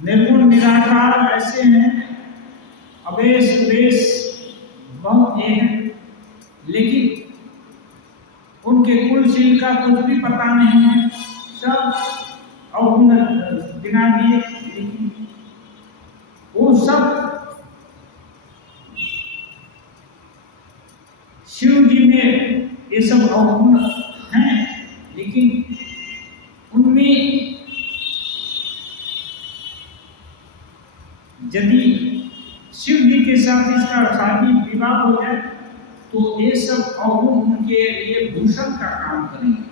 निर्गुण निराकार ऐसे हैं, अवेश वेश बहुत ये है, लेकिन उनके कुलशील का कुछ भी पता नहीं है, सब अवगुण गिना दिए। लेकिन वो सब शिव जी में ये सब अवगुण हैं, लेकिन उनमें यदि शिव जी के साथ इसका शादी विवाह हो जाए तो ये सब अवगुण उनके लिए भूषण का काम करेंगे।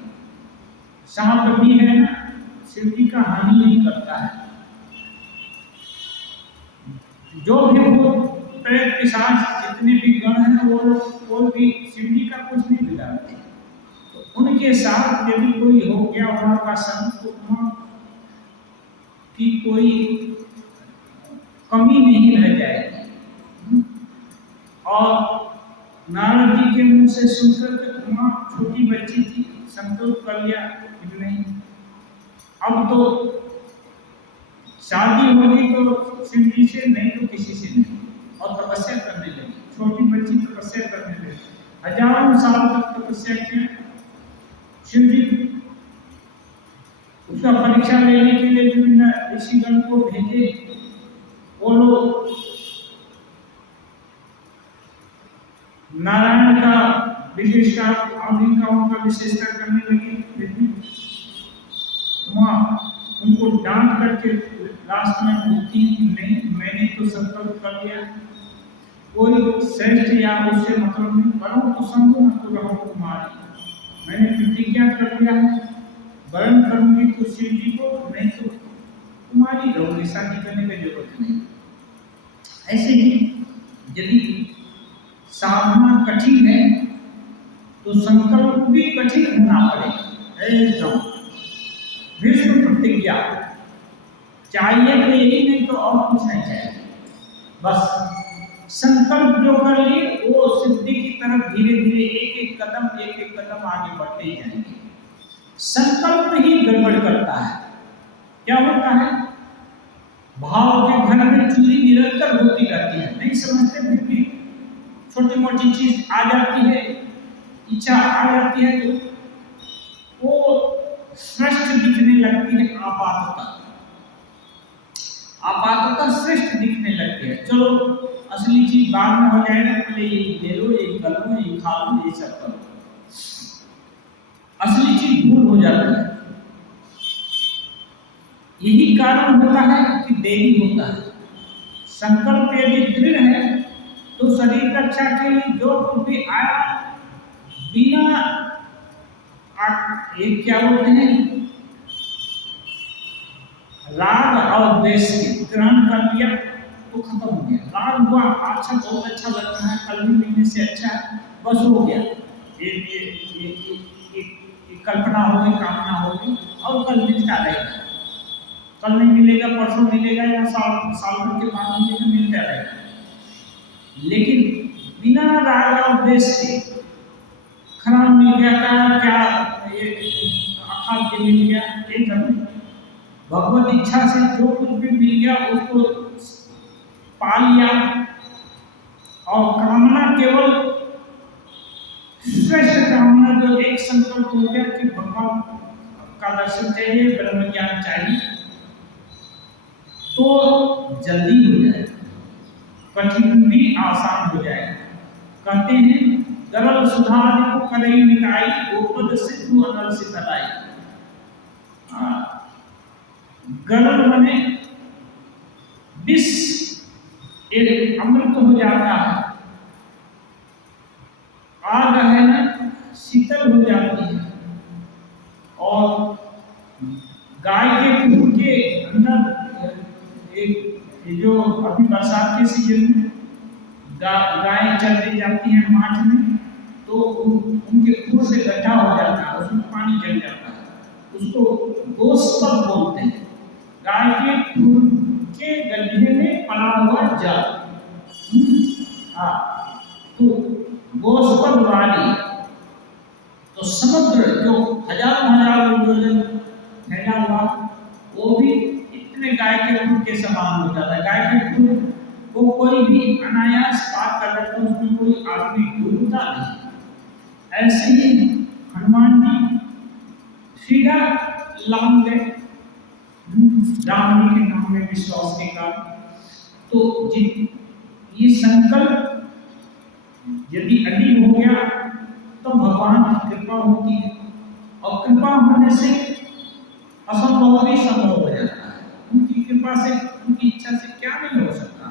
सांप भी है ना, शिव जी का हानि नहीं करता है। जो भी भूत प्रेत पिशाच जितने भी गण हैं वो कोई भी शिव जी का कुछ नहीं बिगाड़ते। तो उनके साथ यदि कोई हो गया वहां का संत तो वहां की कोई कमी नहीं रह जाएगी। और नारद जी के मुंह से सुनकर के वहां छोटी बच्ची थी, संकल्प कर लिया कि नहीं अब तो शादी होगी तो शिव जी से नहीं तो किसी से नहीं, और तपस्या करने लगी। छोटी बच्ची तपस्या करने लगी, हजारों साल तक तपस्या किया। शिव जी उसका परीक्षा लेने के लिए विभिन्न ऋषिगण को भेजे। वो लोग नारायण का विशेषता अंगिकाओं का विशेषता करने लगे। वहाँ उनको डांट करके लास्ट में बोलती है कि नहीं मैंने तो संकल्प कर लिया, कोई श्रेष्ठ या उससे मतलब नहीं, वरण तो संगो न तो रहो तुम्हारी, मैंने प्रतिज्ञा कर लिया है, वरण करूंगी तो शिव जी को, नहीं तो तुम्हारी रहोगी, शादी करने की जरूरत नहीं। ऐसे ही यदि साधना कठिन है तो संकल्प भी कठिन होना पड़ेगा एकदम। भीष्म प्रतिज्ञा चाहिए तो यही, नहीं तो और कुछ नहीं चाहिए। बस संकल्प जो कर लिए वो सिद्धि की तरफ धीरे धीरे एक एक कदम आगे बढ़ते ही जाएंगे। संकल्प ही गड़बड़ करता है। क्या होता है, भाव के घर में चोरी निरंतर होती रहती है, नहीं समझते, फिर भी छोटी मोटी चीज आ जाती है, इच्छा आ जाती है तो वो श्रेष्ठ दिखने लगती है। आपातता श्रेष्ठ दिखने लगती है। चलो असली चीज बाद में हो जाएगा, पहले ये ले लो, ये कर लो, ये खा लो, ये सब करो। असली चीज भूल हो जाती है। यही कारण होता है कि देरी होता है। संकल्प यदि दृढ़ है तो शरीर रक्षा के लिए जो कुछ भी आया बिना एक क्या बोलते हैं राग और द्वेष के ग्रहण कर लिया तो खत्म हो गया। राग हुआ, अच्छा बहुत अच्छा लगता है, कल भी मिलने से अच्छा है, बस हो गया। ये कल्पना हो गई, कामना हो गई, और कल मिलता रहेगा। कल नहीं मिलेगा, परसों मिलेगा, या साल भर के बाद मिलेगा, मिलता रहेगा। लेकिन बिना राग और द्वेष के खराब मिल गया क्या, ये आखा के मिल गया, ये सब भगवत इच्छा से जो कुछ भी मिल गया उसको पा लिया। और कामना केवल श्रेष्ठ कामना जो एक संकल्प हो गया कि भगवान का दर्शन चाहिए, ब्रह्म ज्ञान चाहिए, तो जल्दी हो जाएगा, कठिन भी आसान हो जाएगा। कहते हैं गरल सुधार को करई मिटाई, गोपद सिद्धू अनल सितलाई। गरल बने विष एक अमृत हो जाता है, आग है ना शीतल हो जाती है। और गाय के दूध के अंदर एक जो अभी बरसात के सीजन में गाय चलने जाती है माठ में, तो उनके खून से गड्ढा हो जाता है, उसमें पानी जम जाता है, उसको गोस्पद बोलते हैं। गाय के खून के गड्ढे में पड़ा हुआ जल, तो गोस्पद वाली तो समुद्र जो हजारों योजन फैला हुआ वो भी इतने गाय के खून के समान हो जाता है। गाय के खून को कोई भी अनायास पार कर लेता है, उसमें कोई आदमी डूबता नहीं। ऐसे ही हनुमान जी सीधा लांग गए राम जी के नाम में विश्वास के कारण। तो ये संकल्प यदि अड़ी हो गया तो भगवान की कृपा होती है, और कृपा होने से असंभव भी संभव हो जाता है। उनकी कृपा से, उनकी इच्छा से क्या नहीं हो सकता।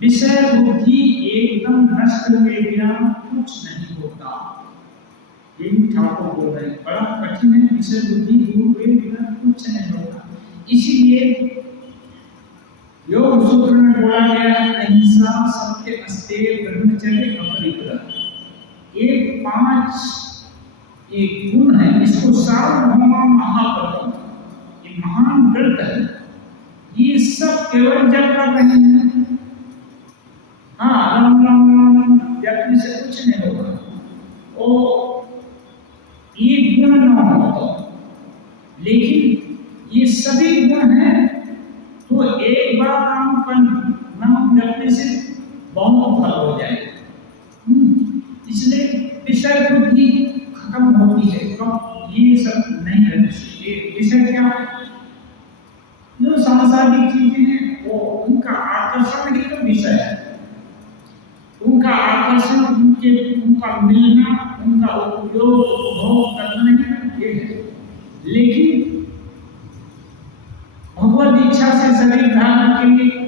विषय बुद्धि एकदम नष्ट हुए बिना कुछ नहीं होता। ये ठाकुर बोल रहे हैं, बड़ा कठिन है। विषय बुद्धि दूर हुए बिना कुछ नहीं होता। इसीलिए योग सूत्र में बोला गया है, अहिंसा, सत्य, अस्तेय, ब्रह्मचर्य, अपरिग्रह। ये 5 एक गुण है। इसको सार्वभौम महापति, ये महान व्रत है। ये सब केवल जब कर रहे हैं, हाँ, राम राम जपने से कुछ नहीं होगा। और ये गुण न हो तो, लेकिन ये सभी गुण हैं तो एक बार नाम जपने से बहुत फल हो जाएगा। इसलिए विषय बुद्धि खत्म होती है। कब ये सब नहीं करने से, ये विषय क्या जो सांसारिक चीजें हैं वो उनका आकर्षण ही तो विषय है। उनका आकर्षण, उनका मिलना, उनका उपयोग उपभोग करना ही ये है। लेकिन भगवत इच्छा से शरीर धारण के लिए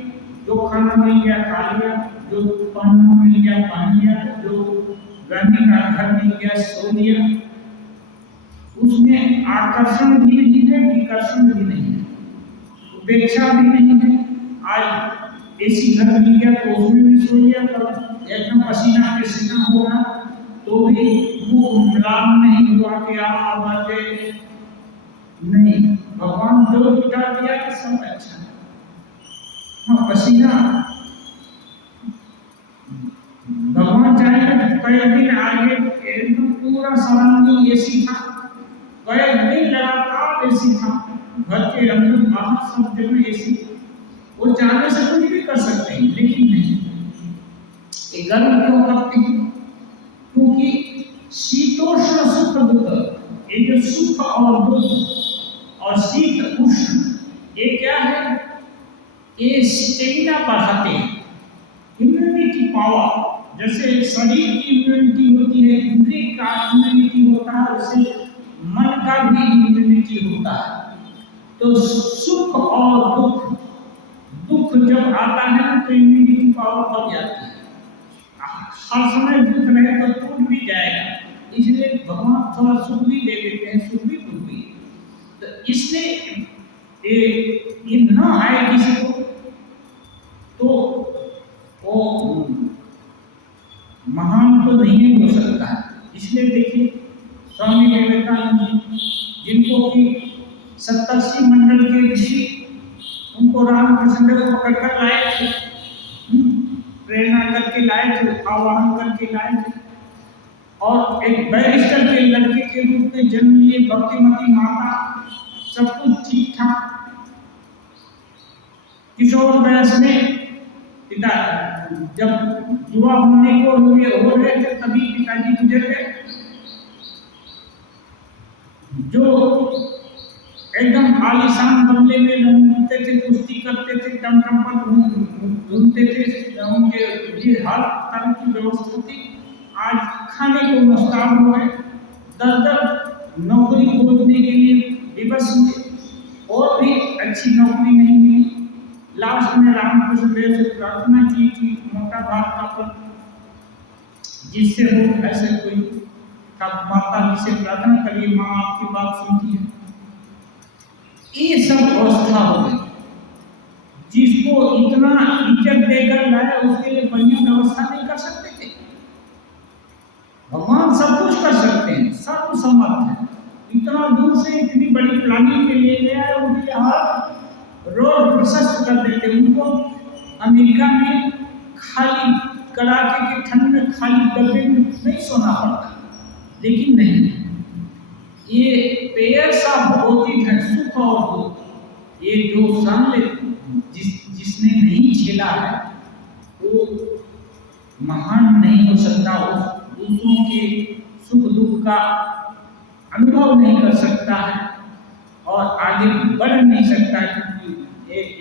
जो खाना मिल गया खा लिया, जो पहनना मिल गया पहन लिया, जो रहने का घर मिल गया सो लिया, उसमें आकर्षण भी नहीं है, विकर्षण भी नहीं है, उपेक्षा भी नहीं है। आज एसी घर मिल गया तो उसमें भी सो लिया, पर एकदम पसीना पसीना होगा तो भी वो लाभ नहीं हुआ कि आप आगे नहीं। भगवान जो बिता दिया कि सब अच्छा है। हाँ, पसीना भगवान चाहे कई दिन आगे एकदम पूरा सराउंडिंग एसी था, कई दिन लगातार एसी था, घर के अंदर बाहर सब जगह एसी। वो चाहने से कुछ भी कर सकते हैं, लेकिन नहीं। ये गर्म क्यों करते हैं? क्योंकि शीतोष्ण सुख दुख, ये जो सुख और दुख और शीत उष्ण, ये क्या है? ये स्टेमिना बढ़ाते हैं, इम्यूनिटी पावर। जैसे शरीर की इम्यूनिटी होती है, इंद्रिय का इम्यूनिटी होता है, उससे मन का भी इम्यूनिटी होता है। तो सुख और दुख, दुख जब आता है तो इम्यूनिटी पावर बढ़ जाती है। हर समय दुख रहे तो टूट भी जाएगा, इसलिए भगवान थोड़ा सुख भी दे देते हैं, सुख भी दुख भी। तो इसलिए ये न आए किसी को तो वो महान तो नहीं हो सकता। इसलिए देखिए स्वामी विवेकानंद जी, जिनको कि सप्तर्षि मंडल के ऋषि उनको रामकृष्ण को पकड़कर लाए थे, प्रेरणा करके लाए थे, आवाहन करके लाए थे, और एक बैरिस्टर के लड़के के रूप में जन्म लिए, भक्तिमती माता, सब कुछ ठीक ठाक। किशोर वयस में पिता जब युवा होने को हो रहे थे तभी पिताजी गुजर गए। जो एकदम आलीशान बंगले में घूमते थे, कुश्ती करते थे, टमटम पर घूमते थे, उनके ये हर तरह की व्यवस्था थी। आज खाने को मुश्तार हो गए, दर नौकरी खोजने के लिए विवश हुए, और भी अच्छी नौकरी नहीं मिली। लास्ट में रामकृष्ण देव से प्रार्थना की कि मोटा भाग का पद जिससे हो ऐसे कोई माता जी से प्रार्थना करिए, माँ आपकी बात सुनती है। ये सब अवस्था हो गई। जिसको इतना इज्जत देकर लाया उसके लिए बढ़िया व्यवस्था नहीं कर सकते थे। भगवान सब कुछ कर सकते हैं, सर्वसमर्थ है। इतना दूर से इतनी बड़ी प्लानिंग के लिए ले आए, उनके हर रोड प्रशस्त कर देते। उनको अमेरिका में खाली कड़ाके के ठंड में खाली डब्बे में नहीं सोना पड़ता, लेकिन नहीं, ये पेयर सा भौतिक है, सुख और दुख। ये जो सामने जिसने नहीं झेला है वो महान नहीं हो सकता, दूसरों के सुख दुख का अनुभव नहीं कर सकता है और आगे बढ़ नहीं सकता, क्योंकि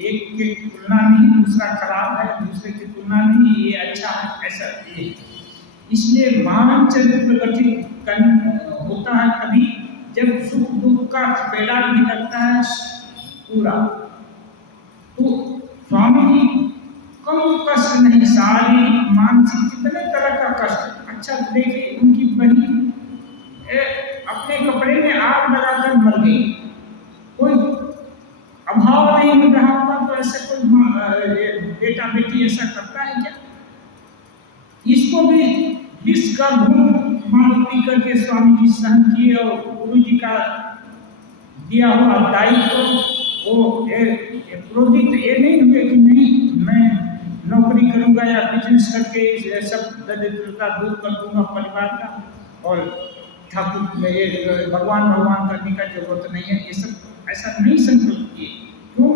एक के तुलना में दूसरा खराब है, दूसरे की तुलना में ये अच्छा है, ऐसा ये। इसलिए महान चरित्र गठित होता है तभी जब सुख दुख का पेड़ा भी लगता है पूरा। तो स्वामी जी कम कष्ट नहीं, शारीरिक मानसिक कितने तरह का कष्ट। अच्छा तो देखिए, उनकी बहन अपने कपड़े में आग लगाकर मर गई, कोई अभाव नहीं हो रहा था, तो ऐसे कोई बेटा बेटी ऐसा करता है क्या? इसको भी विष का घूम मान पी करके स्वामी जी सहन किए और गुरु जी का दिया हुआ दायित्व वो क्रोधित ये नहीं हुए कि नहीं मैं नौकरी करूंगा या बिजनेस करके सब दरिद्रता दूर कर दूंगा परिवार का, और ठाकुर में ये भगवान भगवान करने का जरूरत नहीं है, ये सब ऐसा नहीं संकल्प किए। क्यों?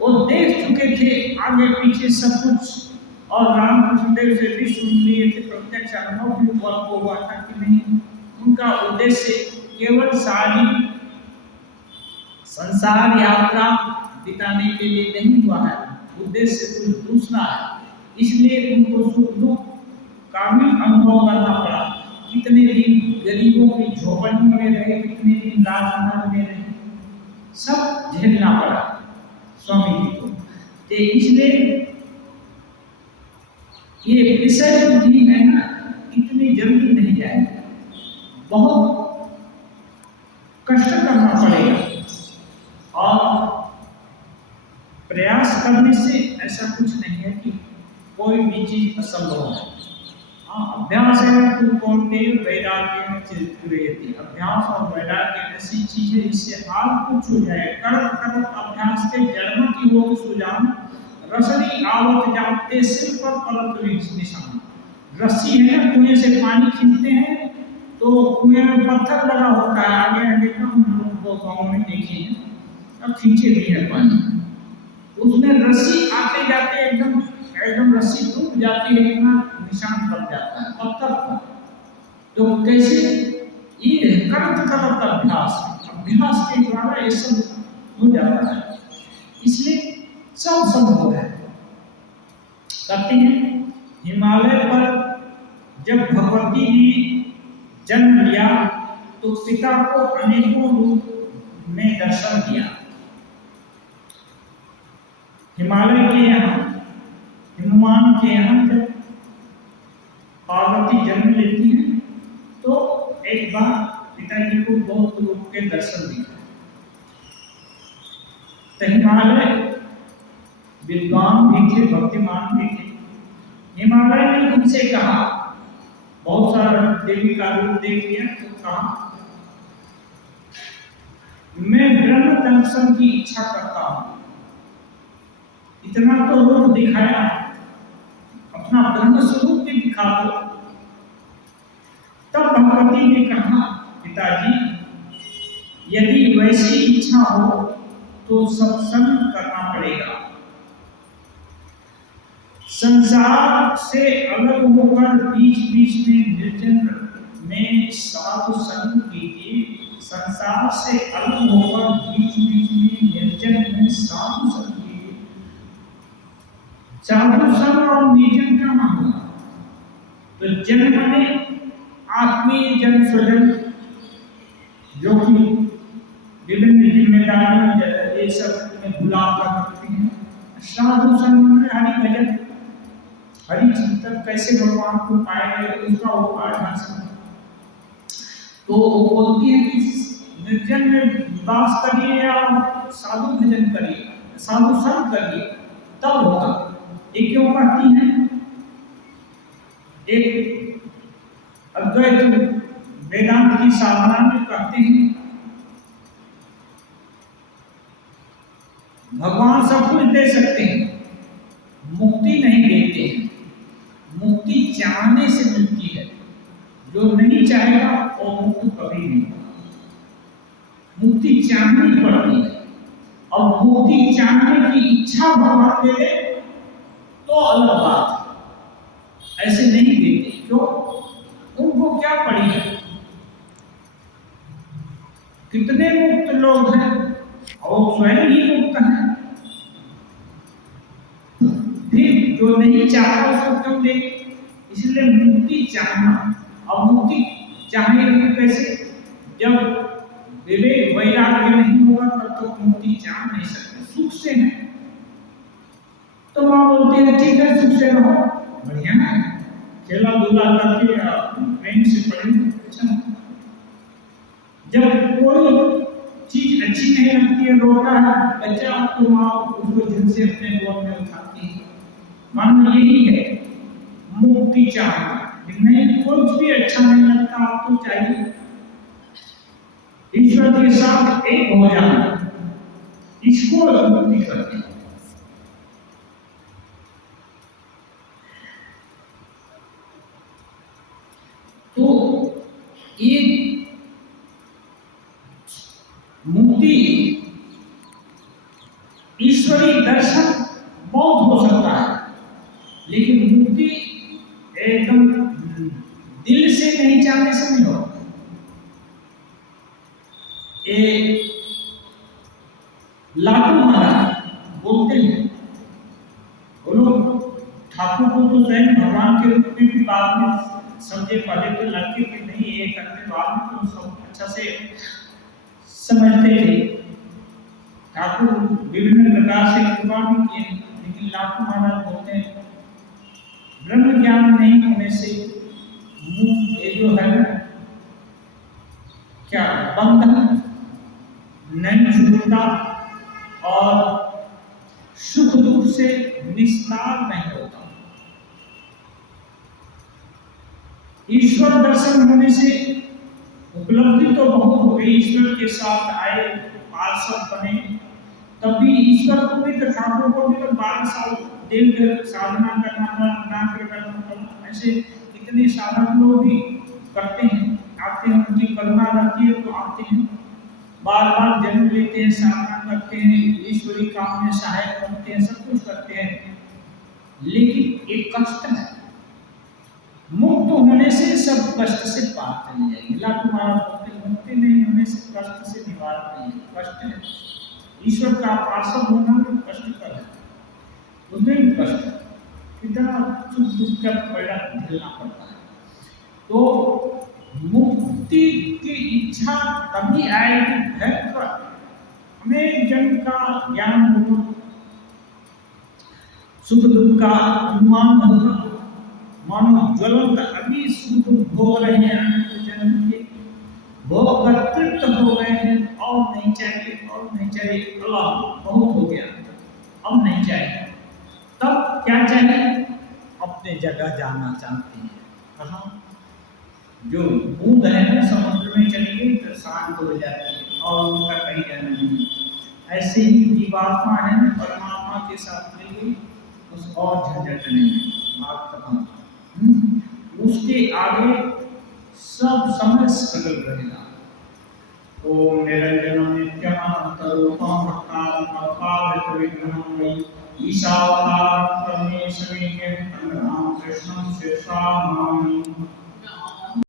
वो देख चुके थे आगे पीछे सब कुछ, और रामकृष्ण देव से भी सुन लिए थे, प्रत्यक्ष अनुभव भी हुआ था कि नहीं उनका उद्देश्य केवल शारीरिक संसार यात्रा बिताने के लिए नहीं हुआ है, उद्देश्य कुछ दूसरा है। इसलिए उनको सुख दुख का भी अनुभव करना पड़ा। कितने दिन गरीबों की झोपड़ियों में रहे, कितने दिन राजमहल में रहे, सब झेलना पड़ा स्वामी जी को। तो इसलिए ये विषय बुद्धि है ना, इतनी जल्दी नहीं जाएगी, बहुत कष्ट करना पड़ेगा, और प्रयास करने से ऐसा कुछ नहीं है कि कोई भी चीज असंभव है। अभ्यास है तो कौनते वैराग्य चित्तयति, अभ्यास और वैराग्य ऐसी चीज है इससे आप कुछ हो जाए। कर्म कर्म अभ्यास के जन्म की हो सुजान, रसनी आवत जाते सिर पर पलक निशान। रस्सी है ना, कुएं से पानी खींचते हैं तो कुएं में पत्थर लगा होता है, आगे आगे का हम लोग को गाँव में देखे हैं, अब खींचे भी है पानी, उसमें रस्सी आते जाते एकदम रस्सी टूट जाती है, इतना निशान लग जाता है पत्थर पर। तो कैसे? ये कर्म करत अभ्यास के द्वारा ये सब हो जाता है, इसलिए सब संभव है। कहते हैं हिमालय पर जब भगवती ने जन्म लिया तो पिता को अनेकों रूप में दर्शन दिया। हिमालय के यहाँ हनुमान के यहाँ जब पार्वती जन्म लेती है तो एक बार पिताजी को बहुत रूप के दर्शन दिए। तो हिमालय विद्वान भी थे, भक्तिमान भी थे। हिमालय ने उनसे कहा, बहुत सारा देवी का रूप देख लिया तो कहा मैं ब्रह्म दर्शन की इच्छा करता हूं। इतना तो रूप दिखाया, अपना ब्रह्म स्वरूप भी दिखा दो। तब भगवती ने कहा पिताजी यदि वैसी इच्छा हो तो सत्संग करना पड़ेगा। संसार से अलग होकर बीच बीच में निर्जन में साधु संग कीजिए। संसार से अलग होकर बीच बीच में निर्जन में साधु संग कीजिए। साधु संग और निर्जन का नाम हुआ तो जन्म में आत्मीय जन स्वजन जो कि विभिन्न जिम्मेदारियों ये सब में भुला कर रखते हैं। साधु संग में हरि भजन हरि चिंतन कैसे भगवान को पाएंगे उसका उपाय हासिल। तो बोलती है कि निर्जन में वास करिए या साधु भजन करिए, साधु संग करिए, तब होगा। ये क्यों कहती हैं? एक अद्वैत वेदांत की साधना में कहते हैं भगवान सब कुछ दे सकते हैं, मुक्ति नहीं देते हैं। मुक्ति चाहने से मिलती है, जो नहीं चाहेगा वो मुक्त कभी नहीं होगा। मुक्ति चाहनी पड़ती है, और मुक्ति चाहने की इच्छा भगवान दे दे तो अलग बात है, ऐसे नहीं देते। क्यों? कितने मुक्त लोग हैं और स्वयं ही मुक्त हैं, फिर जो नहीं चाहता उसको क्यों दे? इसलिए मुक्ति चाहना। अब मुक्ति चाहेंगे कैसे? जब विवेक वैराग्य नहीं होगा तब तो मुक्ति चाह नहीं सकते। सुख से है तो माँ बोलते हैं ठीक है सुख से रहो, बढ़िया है, खेला धूला करके प्रेम से पढ़ेंगे, अच्छा। जब कोई चीज अच्छी नहीं लगती है, रोता है बच्चा, तो माँ उसको दिल से अपने गोद में उठाती है। मानो यही है मुक्ति चाहना। नहीं कुछ भी अच्छा नहीं लगता आपको चाहिए ईश्वर के साथ एक हो जाना, इसको मुक्ति करते हैं। तो ये मुक्ति ईश्वरीय दर्शन बहुत हो सकता है, लेकिन मुक्ति एकदम दिल से नहीं चाहने से नहीं होगा। लाटू महाराज बोलते हैं, बोलो ठाकुर को तो स्वयं भगवान के रूप में भी बाद में समझे, पहले तो लड़के के नहीं ये करते, बाद में तो सब अच्छा से समझते थे। ठाकुर विभिन्न प्रकार से कृपा भी किए, लेकिन लाटू महाराज बोलते हैं ब्रह्म ज्ञान नहीं होने से ये जो है क्या बंधन नहीं छूटता और सुख दुख से निस्तार नहीं होता। ईश्वर दर्शन होने से उपलब्धि तो बहुत हो गई, ईश्वर के साथ आए, पार्षद बने, तब भी ईश्वर को भी तो ठाकुर को भी तो 12 साल दिन साधना करना पड़ा। ऐसे कितने साधक लोग भी करते हैं, आते हैं, उनकी करुणा रहती है तो आते हैं, बार बार जन्म लेते हैं, साधना करते हैं, ईश्वरी काम में सहायक बनते हैं, सब कुछ करते हैं, लेकिन एक कष्ट है। मुक्त होने से सब कष्ट से पार चले जाएंगे। लाटू महाराज मुक्ति नहीं होने से कष्ट से निवारण नहीं है, कष्ट है। ईश्वर का पार्षद होना भी कष्टकर है, उसमें भी कष्ट है, कितना सुख दुख का पीड़ा झेलना पड़ता है। तो मुक्ति की इच्छा तभी आएगी भक्त हमें जन का ज्ञान होगा, सुख दुख का अनुमान होगा। मानो ज्वलंत अभी सुख दुख भोग रहे हैं, जन्म के भोग का तृप्त हो गए हैं, और नहीं चाहिए, और नहीं चाहिए, अल्लाह बहुत हो गया, अब नहीं चाहिए। तब क्या चाहिए? अपने जगह जाना चाहते हैं। कहाँ? जो बूंद है ना समुद्र में चली गई तो शांत हो जाती है और उनका कहीं जाना नहीं। ऐसे ही जीवात्मा है ना, परमात्मा के साथ मिल गई, उस और झंझट नहीं, बात खत्म। उसके आगे सब समय स्ट्रगल रहेगा। ओम निरंजनम नित्यमंतरूपम भक्तात्मपाद विग्रहम ईशावतार परमेश्वरी के नाम कृष्णं शीर्षामामि।